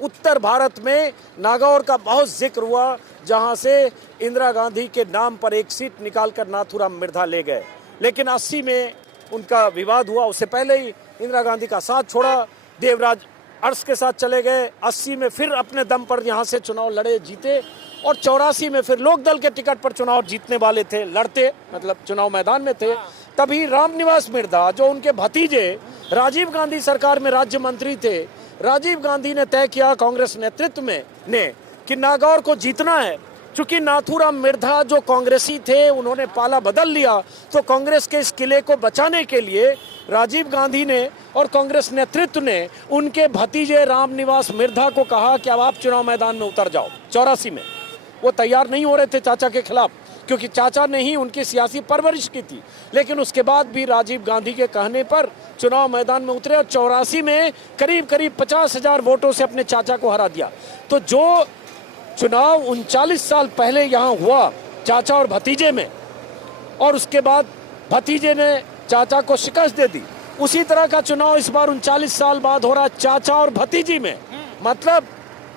उत्तर भारत में नागौर का बहुत जिक्र हुआ, जहां से इंदिरा गांधी के नाम पर एक सीट निकालकर नाथूराम मिर्धा ले गए। लेकिन 80 में उनका विवाद हुआ, उससे पहले ही इंदिरा गांधी का साथ छोड़ा, देवराज अरस के साथ चले गए। 80 में फिर अपने दम पर यहाँ से चुनाव लड़े, जीते, और 84 में फिर लोकदल के टिकट पर चुनाव जीतने वाले थे, लड़ते मतलब चुनाव मैदान में थे। तभी रामनिवास मिर्धा, जो उनके भतीजे राजीव गांधी सरकार में राज्य मंत्री थे, राजीव गांधी ने तय किया कांग्रेस नेतृत्व में ने कि नागौर को जीतना है। चूंकि नाथूराम मिर्धा जो कांग्रेसी थे, उन्होंने पाला बदल लिया, तो कांग्रेस के इस किले को बचाने के लिए राजीव गांधी ने और कांग्रेस नेतृत्व ने उनके भतीजे रामनिवास मिर्धा को कहा कि अब आप चुनाव मैदान में उतर जाओ। 84 में वो तैयार नहीं हो रहे थे चाचा के खिलाफ, क्योंकि चाचा ने ही उनकी सियासी परवरिश की थी। लेकिन उसके बाद भी राजीव गांधी के कहने पर चुनाव मैदान में उतरे और 84 में करीब 50,000 वोटों से अपने चाचा को हरा दिया। तो जो चुनाव 39 साल पहले यहाँ हुआ चाचा और भतीजे में, और उसके बाद भतीजे ने चाचा को शिकस्त दे दी, उसी तरह का चुनाव इस बार 39 साल बाद हो रहा है चाचा और भतीजी में। मतलब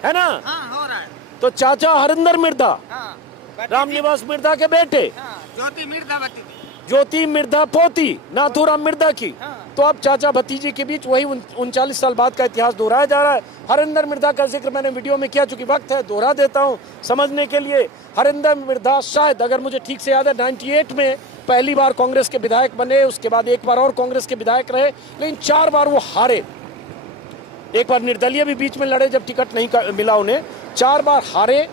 है ना? हाँ, हो रहा है। तो चाचा हरिंदर मिर्धा, हाँ, रामनिवास मिर्धा के बेटे, हाँ, ज्योति मिर्धा भतीजी, ज्योति मिर्धा पोती नाथूराम मिर्धा की। तो अब चाचा भतीजी के बीच वही 39 साल बाद का इतिहास दोहराया जा रहा है। हरिंदर मिर्धा का जिक्र मैंने वीडियो में किया, चूंकि वक्त है दोहरा देता हूं समझने के लिए। हरिंदर मिर्धा शायद, अगर मुझे ठीक से याद है, 98 में पहली बार कांग्रेस के विधायक बने, उसके बाद एक बार और कांग्रेस के विधायक रहे, लेकिन 4 बार वो हारे। एक बार निर्दलीय भी बीच में लड़े जब टिकट नहीं मिला उन्हें, 4 बार हारे।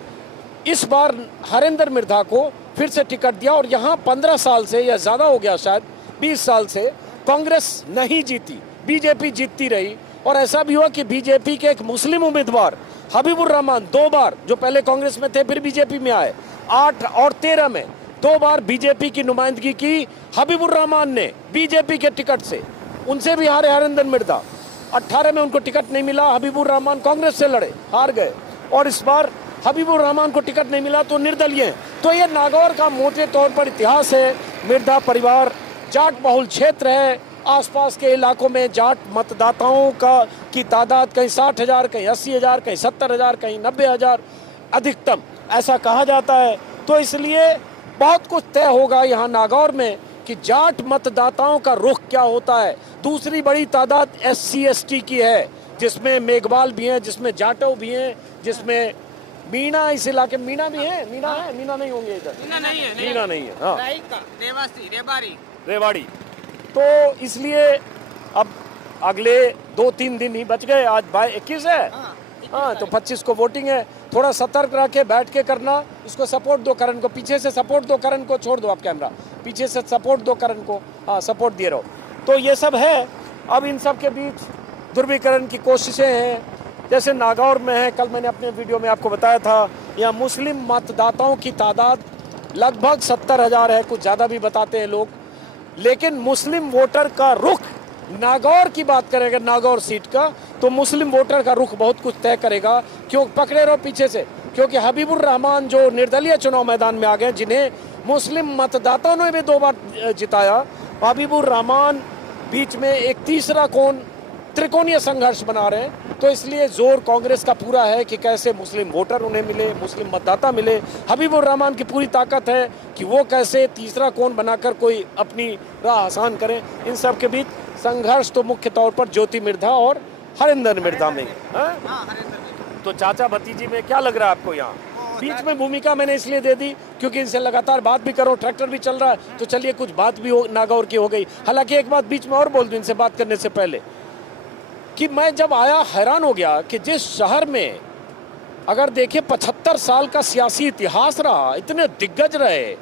इस बार हरिंदर मिर्धा को फिर से टिकट दिया, और यहाँ 15 साल से या ज़्यादा हो गया, शायद 20 साल से कांग्रेस नहीं जीती, बीजेपी जीतती रही। और ऐसा भी हुआ कि बीजेपी के एक मुस्लिम उम्मीदवार हबीबुर रहमान 2 बार, जो पहले कांग्रेस में थे फिर बीजेपी में आए, 8 और 13 में 2 बार बीजेपी की नुमाइंदगी की हबीबुर रहमान ने बीजेपी के टिकट से, उनसे भी हारे हरिंदर मिर्धा। 18 में उनको टिकट नहीं मिला, हबीबुर रहमान कांग्रेस से लड़े, हार गए, और इस बार हबीबुर रहमान को टिकट नहीं मिला तो निर्दलीय हैं। तो ये नागौर का मोटे तौर पर इतिहास है। मिर्धा परिवार जाट बहुल क्षेत्र है, आसपास के इलाकों में जाट मतदाताओं की तादाद कहीं 60,000, कहीं 80,000, कहीं 70,000, कहीं 90,000 अधिकतम, ऐसा कहा जाता है। तो इसलिए बहुत कुछ तय होगा यहाँ नागौर में कि जाट मतदाताओं का रुख क्या होता है। दूसरी बड़ी तादाद SC ST की है, जिसमें मेघवाल भी हैं, जिसमें जाटव भी हैं, जिसमें मीणा, इस इलाके में मीणा भी है। मीणा है? मीणा नहीं होंगे इधर, मीणा नहीं है, मीणा नहीं है। हाँ, रेवासी, रेबारी, रेवाड़ी। तो इसलिए अब अगले 2-3 दिन ही बच गए, आज 21 है। हाँ, तो 25 को वोटिंग है। थोड़ा सतर्क रह के बैठ के करना, इसको सपोर्ट दो करण को, पीछे से सपोर्ट दो करण को, छोड़ दो आप कैमरा, पीछे से सपोर्ट दो करण को, हाँ सपोर्ट दिए रहो। तो ये सब है। अब इन सब के बीच ध्रुवीकरण की कोशिशें हैं, जैसे नागौर में है। कल मैंने अपने वीडियो में आपको बताया था, यहाँ मुस्लिम मतदाताओं की तादाद लगभग 70,000 है, कुछ ज़्यादा भी बताते हैं लोग। लेकिन मुस्लिम वोटर का रुख, नागौर की बात करेंगे, नागौर सीट का, तो मुस्लिम वोटर का रुख बहुत कुछ तय करेगा। क्यों? पकड़े रहो पीछे से, क्योंकि हबीबुर रहमान जो निर्दलीय चुनाव मैदान में आ गए, जिन्हें मुस्लिम मतदाताओं ने भी 2 बार जिताया, हबीबुर रहमान बीच में एक तीसरा कोण त्रिकोणीय संघर्ष बना रहे हैं। तो इसलिए जोर कांग्रेस का पूरा है कि कैसे मुस्लिम वोटर उन्हें मिले, मुस्लिम मतदाता मिले। हबीबुर रहमान की पूरी ताकत है कि वो कैसे तीसरा कोण बनाकर कोई अपनी राह आसान करें। इन सब के बीच संघर्ष तो मुख्य तौर पर ज्योति मिर्धा और हरिंदर मिर्धा में। तो चाचा भतीजी में क्या लग रहा है आपको? यहाँ बीच में भूमिका मैंने इसलिए दे दी क्योंकि इनसे लगातार बात भी करो, ट्रैक्टर भी चल रहा है, तो चलिए कुछ बात भी हो नागौर की हो गई। हालांकि एक बात बीच में और बोल दूं इनसे बात करने से पहले, कि मैं जब आया हैरान हो गया कि जिस शहर में अगर देखें 75 साल का सियासी इतिहास रहा, इतने दिग्गज रहे,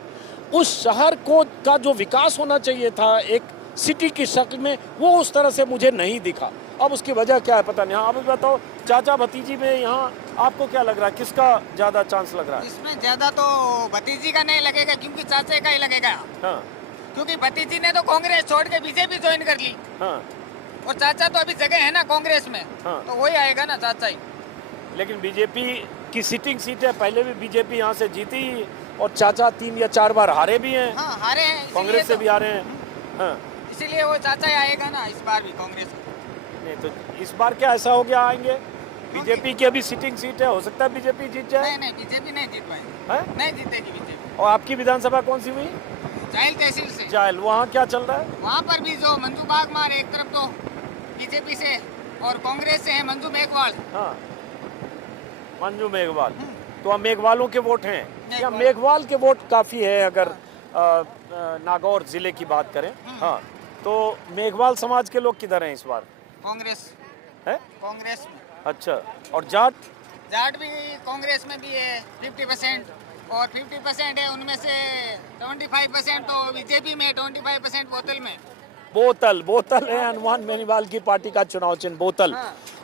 उस शहर को का जो विकास होना चाहिए था एक सिटी की शक्ल में, वो उस तरह से मुझे नहीं दिखा। अब उसकी वजह क्या है पता नहीं। हाँ, आप बताओ चाचा भतीजी में यहाँ आपको क्या लग रहा है, किसका ज्यादा चांस लग रहा है? इसमें ज्यादा तो भतीजी का नहीं लगेगा, क्योंकि चाचे का ही लगेगा। हाँ क्योंकि भतीजी ने तो कांग्रेस छोड़ के बीजेपी ज्वाइन कर ली, हाँ। और चाचा तो अभी जगह है ना कांग्रेस में, हाँ। तो वही आएगा ना चाचा ही। लेकिन बीजेपी की सिटिंग सीट है, पहले भी बीजेपी यहाँ से जीती और चाचा 3 या 4 बार हारे भी हैं, हाँ हारे हैं, इसीलिए कांग्रेस से तो- भी हारे हैं। हाँ इसीलिए वो चाचा ही आएगा ना इस बार भी कांग्रेस। नहीं तो इस बार क्या ऐसा हो गया आएंगे? बीजेपी की अभी सिटिंग सीट है, हो सकता है बीजेपी जीत जाए। नहीं बीजेपी नहीं जीत पाएगी, है? नहीं जीतेगी बीजेपी। और आपकी विधानसभा कौन सी हुई? जाहिल तहसील से जायल, वहाँ क्या चल रहा है? वहाँ पर भी जो मंजू बागमार एक तरफ तो बीजेपी से और कांग्रेस से है मंजू मेघवाल। हाँ मंजू मेघवाल, तो अब मेघवालों के वोट हैं या मेघवाल। मेघवाल के वोट काफ़ी है अगर नागौर जिले की बात करें। हाँ तो मेघवाल समाज के लोग किधर हैं इस बार? कांग्रेस है? कांग्रेस में। अच्छा, और जाट? जाट भी कांग्रेस में भी है 50%, और 50% है उनमें से 25% तो बीजेपी में, 25% बोतल में। बोतल है हनुमान बेनीवाल की पार्टी का चुनाव चिन्ह, बोतल।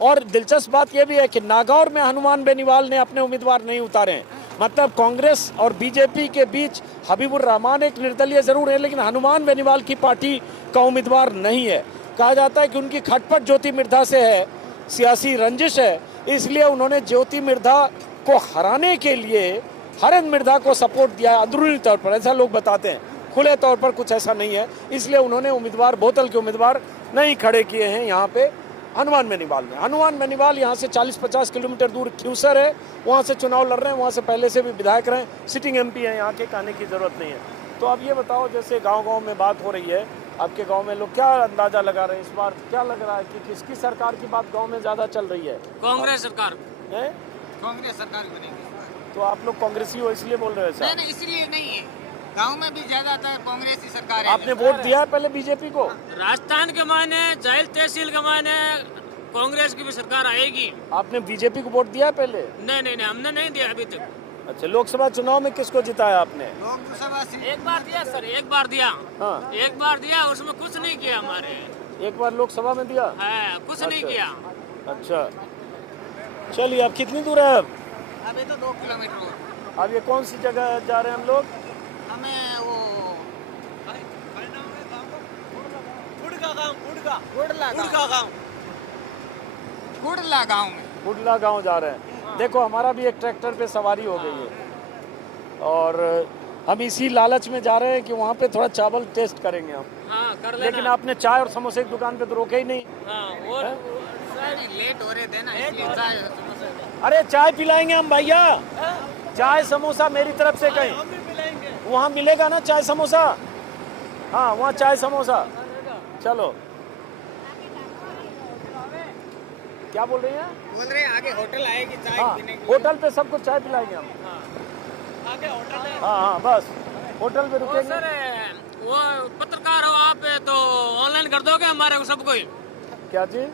और दिलचस्प बात यह भी है कि नागौर में हनुमान बेनीवाल ने अपने उम्मीदवार नहीं उतारे हैं, मतलब कांग्रेस और बीजेपी के बीच हबीबुर रहमान एक निर्दलीय जरूर है, लेकिन हनुमान बेनीवाल की पार्टी का उम्मीदवार नहीं है। कहा जाता है कि उनकी खटपट ज्योति मिर्धा से है, सियासी रंजिश है, इसलिए उन्होंने ज्योति मिर्धा को हराने के लिए हरेंद्र मिर्धा को सपोर्ट दिया है अंदरूनी तौर पर, ऐसा लोग बताते हैं। खुले तौर पर कुछ ऐसा नहीं है, इसलिए उन्होंने उम्मीदवार बोतल के उम्मीदवार नहीं खड़े किए हैं यहाँ पे हनुमान बेनीवाल में। हनुमान बेनीवाल यहाँ से 40-50 किलोमीटर दूर क्यूसर है, वहाँ से चुनाव लड़ रहे हैं, वहाँ से पहले से भी विधायक रहे, सिटिंग एमपी है, यहाँ के कहने की ज़रूरत नहीं है। तो अब ये बताओ, जैसे गांव-गांव में बात हो रही है, आपके गांव में लोग क्या अंदाजा लगा रहे हैं इस बार, क्या लग रहा है कि किसकी सरकार की बात गांव में ज़्यादा चल रही है? कांग्रेस सरकार है? कांग्रेस सरकार बनेगी। तो आप लोग कांग्रेसी हो इसलिए बोल रहे हो ऐसा? नहीं इसलिए नहीं है, गांव में भी ज्यादातर कांग्रेस की सरकार है। आपने वोट दिया है पहले बीजेपी को? राजस्थान के मायने, जाहिल तहसील के मायने कांग्रेस की भी सरकार आएगी। आपने बीजेपी को वोट दिया है पहले? नहीं हमने नहीं दिया अभी तक। अच्छा, लोकसभा चुनाव में किसको जिताया आपने? लोकसभा से एक बार दिया सर, एक बार दिया। हाँ, एक बार दिया, उसमें कुछ नहीं किया हमारे। एक बार लोकसभा में दिया? है, कुछ नहीं अच्छा। किया। अच्छा, चलिए अब कितनी दूर है अब? अभी तो 2 किलोमीटर और। अब ये कौन सी जगह जा रहे हैं हम लोग? हमें वो गुड़ला गांव में। गुडला गांव जा रहे हैं। देखो हमारा भी एक ट्रैक्टर पे सवारी हो गई है और हम इसी लालच में जा रहे हैं कि वहाँ पे थोड़ा चावल टेस्ट करेंगे हम। हाँ कर लेना। लेकिन आपने चाय और समोसे की दुकान पे तो रोके ही नहीं। हाँ, और लेट हो रहे थे ना, इसलिए चाय समोसा। अरे चाय पिलाएंगे हम भैया, चाय समोसा मेरी तरफ से कहीं वहाँ मिलेगा ना चाय समोसा? हाँ वहाँ चाय समोसा। चलो, क्या बोल रही हैं? बोल रहे हैं आगे होटल आएगी चाय हाँ, पीने की। होटल पे सबको चाय पिलाएंगे हम। आगे होटल है। हाँ बस होटल पे वो रुकेंगे। सर वो पत्रकार हो आप, तो ऑनलाइन कर दोगे हमारे को सब कोई? क्या चीज?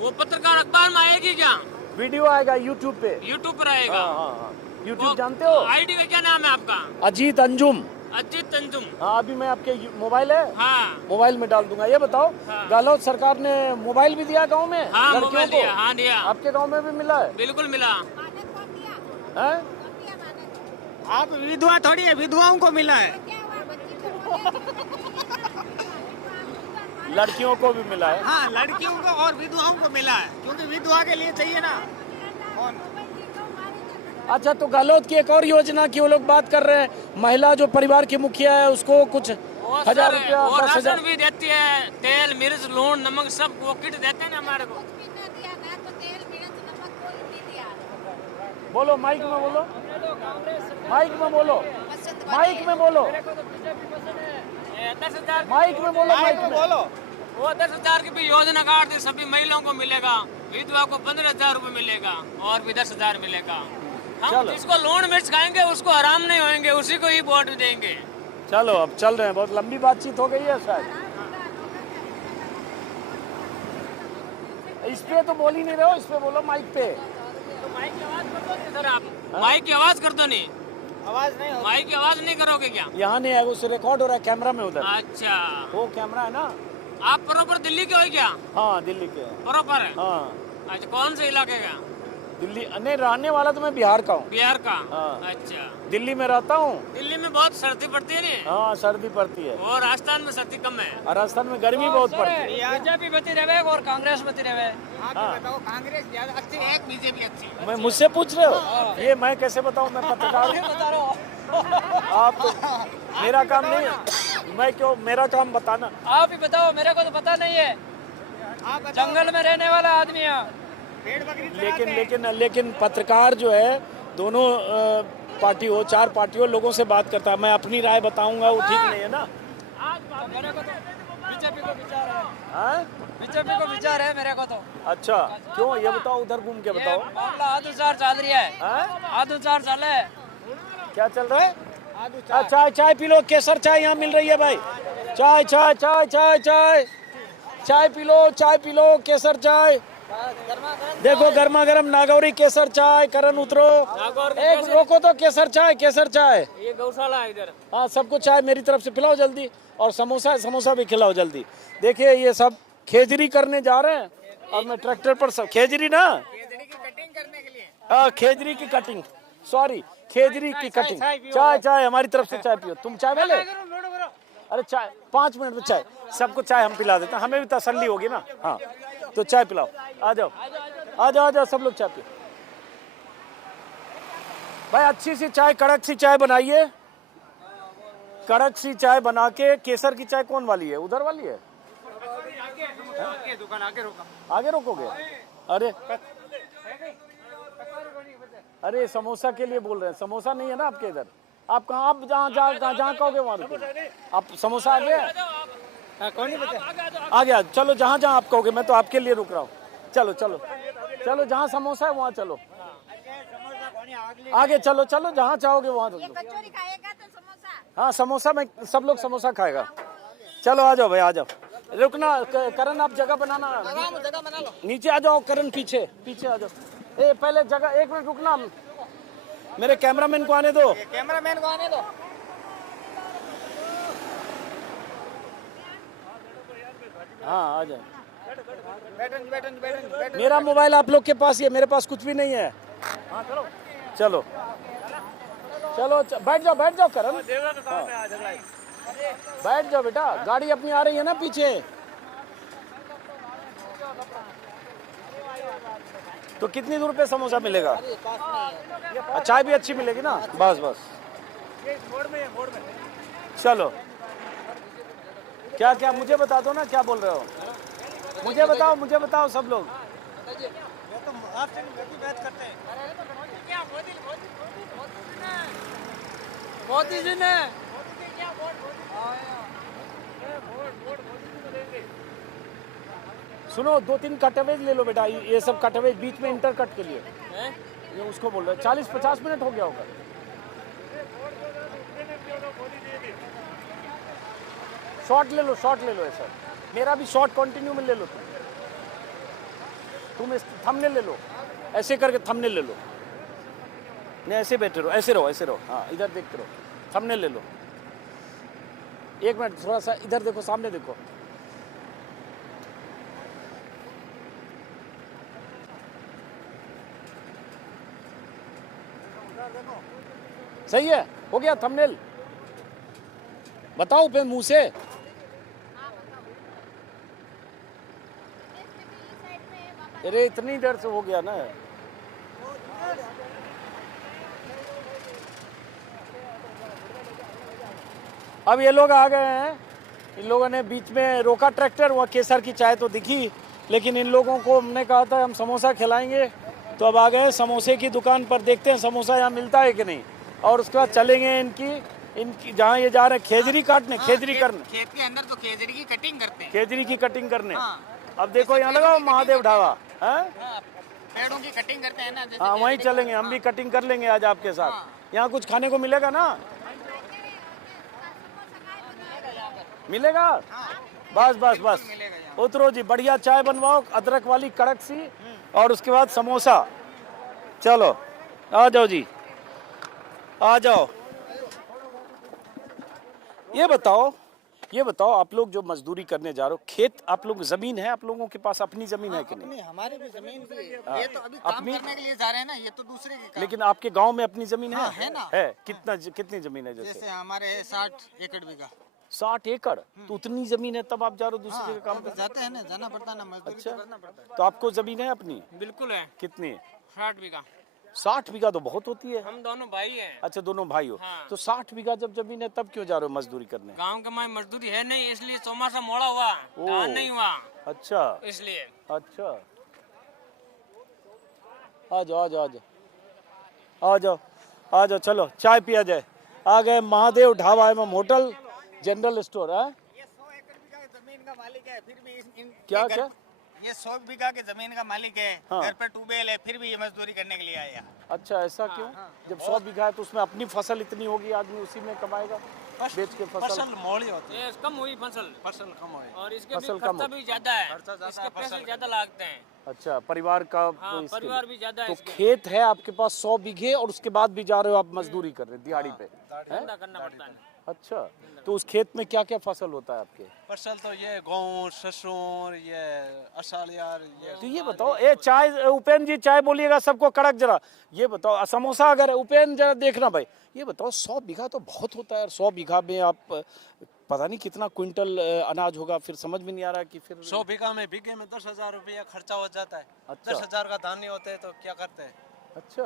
वो पत्रकार अखबार में आएगी क्या? वीडियो आएगा यूट्यूब पे। यूट्यूब पर आएगा। हाँ, यूट्यूब जानते हो? आईडी का क्या नाम है आपका? अजीत अंजुम। अजीत तंजुम। हाँ अभी मैं आपके मोबाइल है, हाँ मोबाइल में डाल दूंगा। ये बताओ, हाँ। गहलोत सरकार ने मोबाइल भी दिया गांव में हाँ लड़कियों मोबाइल को? दिया, हाँ दिया, आपके गांव में भी मिला है? बिल्कुल मिला। हैं? आप विधवा थोड़ी है, विधवाओं को मिला है। लड़कियों को भी मिला है। हाँ लड़कियों को और विधवाओं को मिला है, क्योंकि विधवा के लिए चाहिए ना। अच्छा, तो गहलोत की एक और योजना की वो लोग बात कर रहे हैं, महिला जो परिवार की मुखिया है उसको कुछ वो 1000 सर, रुपया, वो 10,000। राशन भी देती है, तेल मिर्च लून नमक सब वो किट देते हैं ना हमारे को। बोलो माइक में बोलो, माइक में बोलो, माइक में बोलो, 10,000 माइक में बोलो, माइक में बोलो। वो 10,000 की भी योजना काट दी, सभी महिलाओं को मिलेगा। विधवा को 15,000 रुपए मिलेगा और भी 10,000 मिलेगा। हम चलो। जिसको लून मिर्च खाएंगे उसको आराम नहीं होंगे, उसी को ही वोट देंगे। चलो अब चल रहे हैं, बहुत लंबी बातचीत हो गई है शायद। इस पे तो बोल ही नहीं रहे हो, इस पे बोलो माइक पे। तो माइक की आवाज कर दो नहीं सर आप? माइक की आवाज कर दो नहीं? आवाज नहीं होती। माइक की आवाज नहीं करोगे क्या? यहाँ नहीं है, उस रिकॉर्ड हो रहा है कैमरा में उधर। अच्छा वो कैमरा है ना, आप प्रॉपर दिल्ली के हो क्या? हाँ दिल्ली के हैं। प्रॉपर है। हाँ अच्छा, कौन से इलाके का? दिल्ली, नहीं रहने वाला तो मैं बिहार का हूँ। बिहार का। हाँ। अच्छा, दिल्ली में रहता हूँ। दिल्ली में बहुत सर्दी पड़ती है नहीं? हाँ सर्दी पड़ती है, और राजस्थान में सर्दी कम है। और राजस्थान में गर्मी बहुत पड़ती है। बीजेपी बची रहे और कांग्रेस बची रहे? बताओ, कांग्रेस ज्यादा अच्छी है, बीजेपी अच्छी? मैं मुझसे पूछ रहे हो? ये मैं कैसे बताऊँ, मैं पत्रकार हूँ। आप मेरा काम नहीं है, मैं क्यों, मेरा काम बताना। आप ही बताओ, मेरे को तो पता नहीं है। जंगल में रहने वाला आदमी है। लेकिन पत्रकार जो है दोनों पार्टी हो, चार पार्टी हो, लोगों से बात करता है। मैं अपनी राय बताऊंगा वो ठीक नहीं है ना। मेरे को तो बीजेपी को विचार है। हाँ? बीजेपी को विचार है मेरे को तो। अच्छा क्यों, ये बताओ, उधर घूम के बताओ। मामला आधुचार चल रही है। हाँ? आधुचार चल है। क्या चल रहा है? चाय चाय पी लो, केसर चाय यहाँ मिल रही है भाई। चाय चाय चाय चाय चाय चाय पी लो केसर चाय। देखो गर्मा गर्म नागौरी केसर चाय। करण उतरो, एक रोको तो, केसर चाय। ये गौशाला है इधर। हाँ सबको चाय मेरी तरफ से पिलाओ जल्दी, और समोसा भी खिलाओ जल्दी। देखिए ये सब खेजरी करने जा रहे हैं, और मैं ट्रैक्टर पर सब खेजरी ना, कटिंग करने के लिए। हाँ खेजरी की कटिंग, सॉरी खेजरी की कटिंग। चाय हमारी तरफ से चाय पियो। तुम चाय वाले? अरे चाय 5 मिनट में चाय, सबको चाय हम पिला देते हैं, हमें भी तसल्ली होगी ना। हाँ तो चाय पिलाओ, आ जाओ सब लोग चाय पियो भाई। अच्छी सी चाय, कड़क सी चाय बनाइए, कड़क सी चाय बना के। केसर की चाय कौन वाली है, उधर वाली है? दुकान आगे रोकोगे? अरे समोसा के लिए बोल रहे हैं, समोसा नहीं है ना आपके इधर। आप कहाँ, आप जहाँ कहोगे वहाँ रुकोगे। आप समोसा आ गया? कौन नहीं बता? आ गया, चलो जहाँ आप कहोगे, मैं तो आपके लिए रुक रहा हूँ। चलो जहाँ समोसा है वहाँ चलो, आगे चलो जहाँ चाहोगे वहाँ चलो। कचौरी खाएगा तो समोसा? हाँ समोसा में सब लोग समोसा खाएगा। चलो आ जाओ भाई, आ जाओ। रुकना करण, आप जगह बनाना, जगह बना लो। नीचे आ जाओ करण, पीछे आ जाओ। पहले जगह, 1 मिनट रुकना, मेरे कैमरामैन को आने दो। कैमरामैन को आने दो। हाँ आ जाओ। बैठन। मेरा मोबाइल आप लोग के पास ही है, मेरे पास कुछ भी नहीं है। चलो बैठ जाओ करण। हाँ। बैठ जाओ बेटा, गाड़ी अपनी आ रही है ना पीछे। तो कितनी दूर पे समोसा मिलेगा? चाय भी अच्छी मिलेगी ना। बस चलो, क्या मुझे बता दो ना, क्या बोल रहे हो? मुझे बताओ सब लोग। आपसे बात करते हैं। मोदी जी ने सुनो, 2-3 कटअवेज ले लो बेटा, ये सब कटअवेज बीच में इंटर कट के लिए। ये उसको बोल रहे हैं, 40-50 मिनट हो गया होगा। शॉट ले लो ऐसा। मेरा भी शॉट कंटिन्यू में ले लो। तुम इस थंबनेल ले लो, ऐसे करके थंबनेल ले लो। नहीं ऐसे बैठे रहो, ऐसे रहो। हाँ इधर देखते रहो, थंबनेल ले लो। 1 मिनट, थोड़ा सा इधर देखो, सामने देखो। सही है, हो गया थंबनेल। बताओ पे मुंह से। अरे इतनी देर से हो गया ना। अब ये लोग आ गए हैं, इन लोगों ने बीच में रोका ट्रैक्टर। वहाँ केसर की चाय तो दिखी, लेकिन इन लोगों को हमने कहा था हम समोसा खिलाएंगे, तो अब आ गए समोसे की दुकान पर। देखते हैं समोसा यहाँ मिलता है कि नहीं, और उसके बाद चलेंगे इनकी जहाँ ये जा रहे हैं खेजरी काटने, खेजरी करने। खेत के अंदर तो खेजड़ी की कटिंग करते हैं। खेजरी की कटिंग करने। अब देखो यहाँ लगाओ महादेव ढाबा है, पेड़ों की कटिंग करते हैं ना, जैसे हाँ वहीं चलेंगे, हम भी कटिंग कर लेंगे आज आपके साथ। यहाँ कुछ खाने को मिलेगा ना? मिलेगा। बस उतरो जी, बढ़िया चाय बनवाओ, अदरक वाली कड़क सी, और उसके बाद समोसा। चलो आ जाओ जी, आ जाओ। ये बताओ, ये बताओ, आप लोग जो मजदूरी करने जा रहे हो, खेत आप लोग, जमीन है आप लोगों के पास, अपनी जमीन है कि नहीं? अपनी हमारी भी जमीन भी है। ये तो अभी काम अपनी- करने के लिए जा रहे हैं ना, ये तो दूसरे के काम। लेकिन आपके गांव में अपनी जमीन है? हाँ, है ना। है कितनी जमीन है? जैसे जैसे हमारे है 60 एकड़ बीघा। 60 एकड़, तो उतनी जमीन है तब आप जा रहे हो दूसरे के काम हाँ, पे? जाते हैं ना, जाना पड़ता है ना, मजदूरी अच्छा, तो करना पड़ता है। तो आपको जमीन है अपनी? बिल्कुल है, कितनी? 60 बीघा। 60 बीघा तो बहुत होती है। हम दोनों भाई हैं। अच्छा, दोनों भाई हो। हाँ। तो 60 बीघा जब जमीन है तब क्यों जा रहे हो मजदूरी करने? गांव के में मजदूरी है नहीं, इसलिए चौमासा मोड़ा हुआ, धान नहीं हुआ, अच्छा इसलिए। अच्छा, आ जाओ आ जाओ आ जाओ आ जाओ आ जाओ, चलो चाय पिया जाए। आ गए महादेव ढाबा एवं होटल जनरल स्टोर है। ये 100 एकड़ बीघा की जमीन का मालिक है, फिर भी क्या क्या? ये 100 बीघा की जमीन का मालिक है, हाँ। घर पे ट्यूबवेल है, फिर भी ये मजदूरी करने के लिए आया। अच्छा, ऐसा क्यों? जब 100 बीघा है तो उसमें अपनी फसल इतनी होगी, आदमी उसी में कमाएगा बेच के फसल। मोड़ी होती ये कम हुई फसल, फसल कम हुई। और इसके फसल भी कम खर्चा हो। भी ज्यादा है, खर्चा ज्यादा इसके है, पैसे फसल ज्यादा लगते हैं। अच्छा, परिवार का हाँ, इसके परिवार लिए। भी ज्यादा है तो इसके। खेत है आपके पास 100 बीघे और उसके बाद भी जा रहे हो आप मजदूरी करने दिहाड़ी पे? धंधा करना पड़ता है। अच्छा, तो उस खेत में क्या क्या फसल होता है आपके? फसल तो ये गेहूँ, सरसों, ये असालियार, ये तो ये बताओ, ए चाय, उपेंद्र जी चाय बोलिएगा सबको कड़क जरा। ये बताओ, समोसा अगर है, उपेंद्र जरा देखना भाई। ये बताओ, 100 बीघा तो बहुत होता है। 100 बीघा में आप पता नहीं कितना क्विंटल अनाज होगा, फिर समझ में नहीं आ रहा कि फिर 100 बीघा में बीघे में 10,000 रुपया खर्चा हो जाता है। अच्छा। 10,000 का धान नहीं होते तो क्या करते हैं? अच्छा,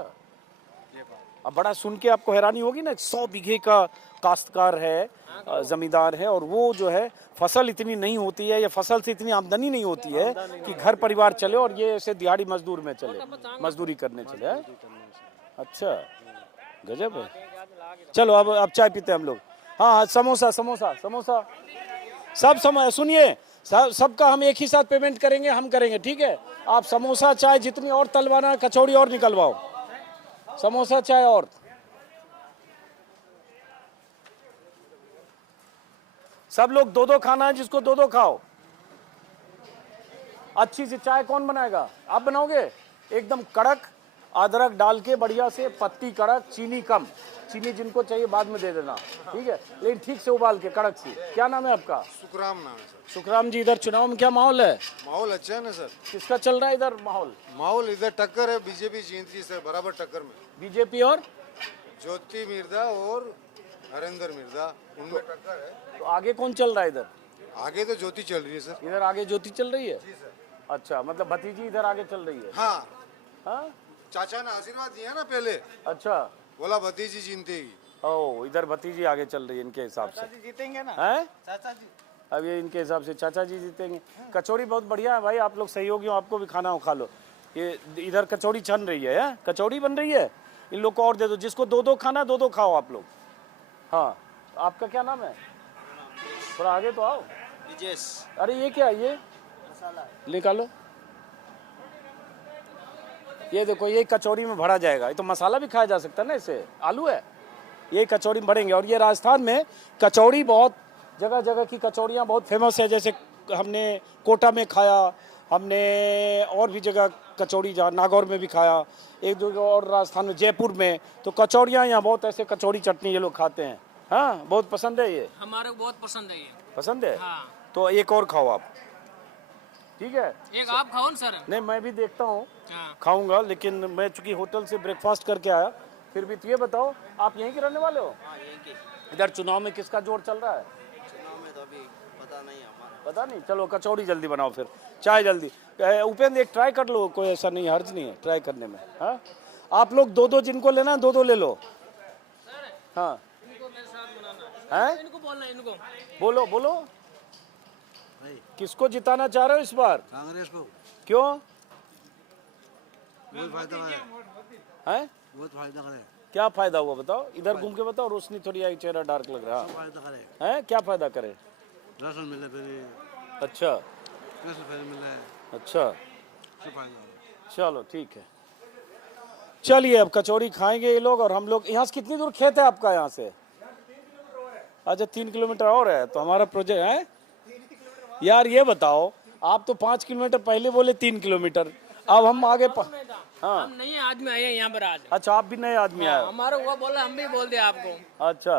ये बात। अब बड़ा सुन के आपको हैरानी होगी ना, 100 बीघे का काश्तकार है, जमींदार है, और वो जो है फसल इतनी नहीं होती है, या फसल से इतनी आमदनी नहीं होती है कि घर परिवार चले, और ये ऐसे दिहाड़ी मजदूर में चले, मजदूरी करने चले हैं? अच्छा, गजब है। चलो अब चाय पीते हैं हम लोग। हाँ हाँ, समोसा समोसा समोसा सब सुनिए, सबका हम एक ही साथ पेमेंट करेंगे, हम करेंगे, ठीक है? आप समोसा चाय जितनी और तलवाना, कचौड़ी और निकलवाओ, समोसा चाय और। सब लोग 2-2 खाना है, जिसको 2-2 खाओ। अच्छी सी चाय कौन बनाएगा? आप बनाओगे? एकदम कड़क, अदरक डाल के बढ़िया से, पत्ती कड़क, चीनी कम। चीनी जिनको चाहिए बाद में दे देना, ठीक है? लेकिन ठीक से उबाल के, कड़क सी। क्या नाम है आपका? सुखराम नाम है सर। सुखराम जी, इधर चुनाव में क्या माहौल है? माहौल अच्छा है ना सर? किसका चल रहा है इधर माहौल? माहौल इधर टक्कर है, बीजेपी जीत रही है सर, बराबर टक्कर में। बीजेपी और ज्योति मिर्जा और हरेंद्र मिर्जा, उनमें टक्कर है। तो आगे कौन चल रहा है इधर? आगे तो ज्योति चल रही है सर। इधर आगे ज्योति चल रही है? अच्छा, मतलब भतीजी इधर आगे चल रही है? हाँ, हाँ, चाचा ने आशीर्वाद दिया ना पहले, अच्छा। बोला भतीजी जीतेगी। ओ, इधर भतीजी आगे चल रही है इनके हिसाब से, जीतेंगे ना हैं? चाचा जी। अब ये इनके हिसाब से चाचा जी जीतेंगे। कचौड़ी बहुत बढ़िया है भाई, आप लोग सहयोगी हो, आपको भी खाना हो, खा लो। ये इधर कचौड़ी छन रही है, कचौड़ी बन रही है। इन लोग को और दे दो, जिसको 2-2 खाना, 2-2 खाओ आप लोग। हाँ, आपका क्या नाम है? थोड़ा आगे तो आओ। विजेश। अरे ये क्या है? ये निकालो। ये देखो, ये कचौड़ी में भरा जाएगा। ये तो मसाला भी खाया जा सकता है ना, इसे आलू है, ये कचौड़ी में भरेंगे। और ये राजस्थान में कचौड़ी बहुत जगह जगह की कचौड़ियाँ बहुत फेमस है। जैसे हमने कोटा में खाया, हमने और भी जगह कचौड़ी, जहाँ नागौर में भी खाया, एक दो और राजस्थान में, जयपुर में। तो कचौड़ियाँ यहाँ बहुत ऐसे कचौड़ी चटनी ये लोग खाते हैं। हाँ, बहुत पसंद है ये? हमारे को बहुत पसंद है ये। पसंद है? हाँ। तो एक और खाओ आप, ठीक है? एक आप खाओ ना सर। नहीं, मैं भी देखता हूँ, हाँ। खाऊंगा, लेकिन मैं चूंकि होटल से ब्रेकफास्ट करके आया, फिर भी। तो ये बताओ, आप यहीं के रहने वाले हो? इधर चुनाव में किसका जोर चल रहा है? चुनाव में तो अभी पता नहीं हमारा। पता नहीं? चलो कचौड़ी जल्दी बनाओ, फिर चाय जल्दी। उपेंद्र एक ट्राई कर लो, कोई ऐसा नहीं, हर्ज नहीं है ट्राई करने में। हाँ, आप लोग 2-2 जिनको लेना 2-2 ले लो। हाँ, इनको मेरे साथ बनाना हैं? इनको बोलना, इनको बोलो बोलो, किसको जिताना चाह रहे हो इस बार? कांग्रेस को क्यों? बहुत फायदा है, हैं? बहुत फायदा करे, क्या फायदा हुआ बताओ? इधर घूम के बताओ, रोशनी थोड़ी आई, चेहरा डार्क लग रहा है। फायदा करे, हैं? क्या फायदा करे? राशन मिले, फिर अच्छा मिले, अच्छा, सब फायदा। चलो ठीक है। चलिए, अब कचौड़ी खाएंगे ये लोग, और हम लोग। यहाँ से कितनी दूर खेत है आपका? यहाँ से अच्छा 3 किलोमीटर और है, तो हमारा प्रोजेक्ट है यार। ये बताओ, आप तो 5 किलोमीटर पहले बोले 3 किलोमीटर, अब हम आगे हाँ। हम नहीं आदमी आए हैं यहाँ पर आज। अच्छा, आप भी नए आदमी आए हो? हमारा हुआ बोला, हम भी बोल दे आपको। अच्छा,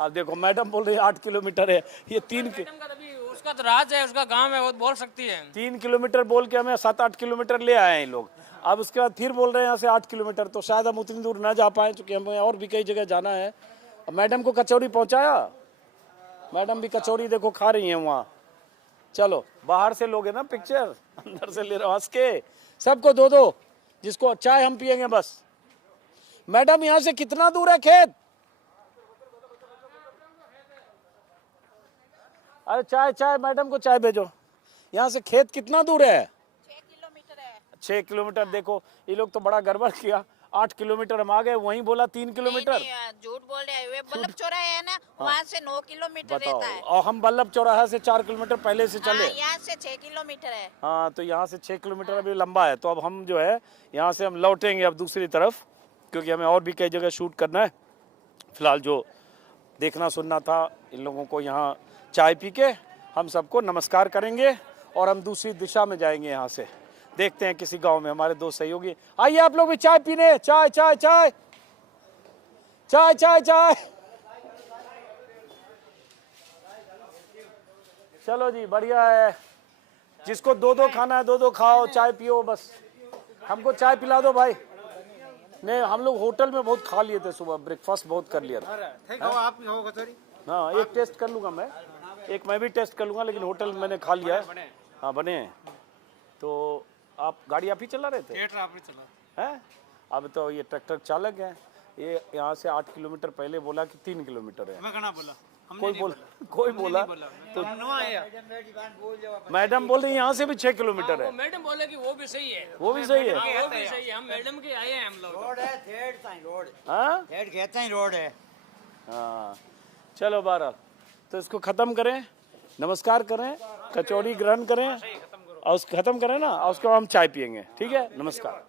आप देखो मैडम बोल रही है 8 किलोमीटर है, ये 3 मैडम का तो अभी उसका तो राज है, उसका गांव है, वो बोल सकती है। 3 किलोमीटर बोल के हमें 7-8 किलोमीटर ले आए हैं ये लोग। अब उसके बाद फिर बोल रहे हैं यहाँ से 8 किलोमीटर, तो शायद हम उतनी दूर ना जा पाए, क्योंकि हमें और भी कई जगह जाना है। अब मैडम को कचौड़ी पहुंचाया, मैडम भी कचौड़ी देखो खा रही हैं वहाँ। चलो बाहर से लोगे ना पिक्चर, अंदर से ले रहे हो हंस के। सबको दो दो, जिसको चाय हम पियेंगे बस। मैडम यहाँ से कितना दूर है खेत? अरे चाय चाय, मैडम को चाय भेजो। यहाँ से खेत कितना दूर है? 6 किलोमीटर है। 6 किलोमीटर। देखो ये लोग तो बड़ा गड़बड़ किया, 8 किलोमीटर हम आ गए, वहीं बोला 3 किलोमीटर। नहीं, झूठ बोल रहे हैं। वे बल्लभ चौराहे है ना, वहाँ से 9 किलोमीटर बताओ, रहता है। और हम बल्लभ चौराहा से 4 किलोमीटर पहले से चले। हाँ, यहाँ से 6 किलोमीटर है। हाँ, तो यहाँ से 6 किलोमीटर अभी लंबा है। तो अब हम जो है यहाँ से हम लौटेंगे अब दूसरी तरफ, क्योंकि हमें और भी कई जगह शूट करना है। फिलहाल जो देखना सुनना था, इन लोगों को यहाँ चाय पी के हम सबको नमस्कार करेंगे और हम दूसरी दिशा में जाएंगे। यहाँ से देखते हैं किसी गांव में हमारे दो सहयोगी। आइए आप लोग भी चाय पीने। चाय चाय चाय चाय चाय चाय। चलो जी, बढ़िया है। जिसको दो दो खाना है दो दो खाओ, चाय पियो बस। हमको चाय पिला दो भाई। नहीं, हम लोग होटल में बहुत खा लिए थे सुबह, ब्रेकफास्ट बहुत कर लिया था। आप भी खाओ कचौरी। हाँ, एक टेस्ट कर लूँगा मैं, एक मैं भी टेस्ट कर लूँगा, लेकिन होटल में मैंने खा लिया है। हाँ बने हैं। तो आप गाड़ी आप ही चला रहे थे? थिएटर आप ही चला हैं? अब तो ये ट्रैक्टर चालक है, ये यहाँ से 8 किलोमीटर पहले बोला कि 3 किलोमीटर है। मैं कहना बोला कोई बोला तो नवा आया। मैडम बोल रही यहाँ से भी 6 किलोमीटर है। मैडम बोले कि वो भी सही है, वो भी सही है। वो भी सही है। हम मैडम के आए हैं हम लोग। रोड है, थेड़ ताई रोड, हाँ थेड़ कहते हैं रोड है। हाँ, चलो बहरहाल तो इसको ख़त्म करें, नमस्कार करें, कचौड़ी ग्रहण करें और उसको ख़त्म करें ना, और उसके बाद हम चाय पियेंगे। ठीक है, नमस्कार।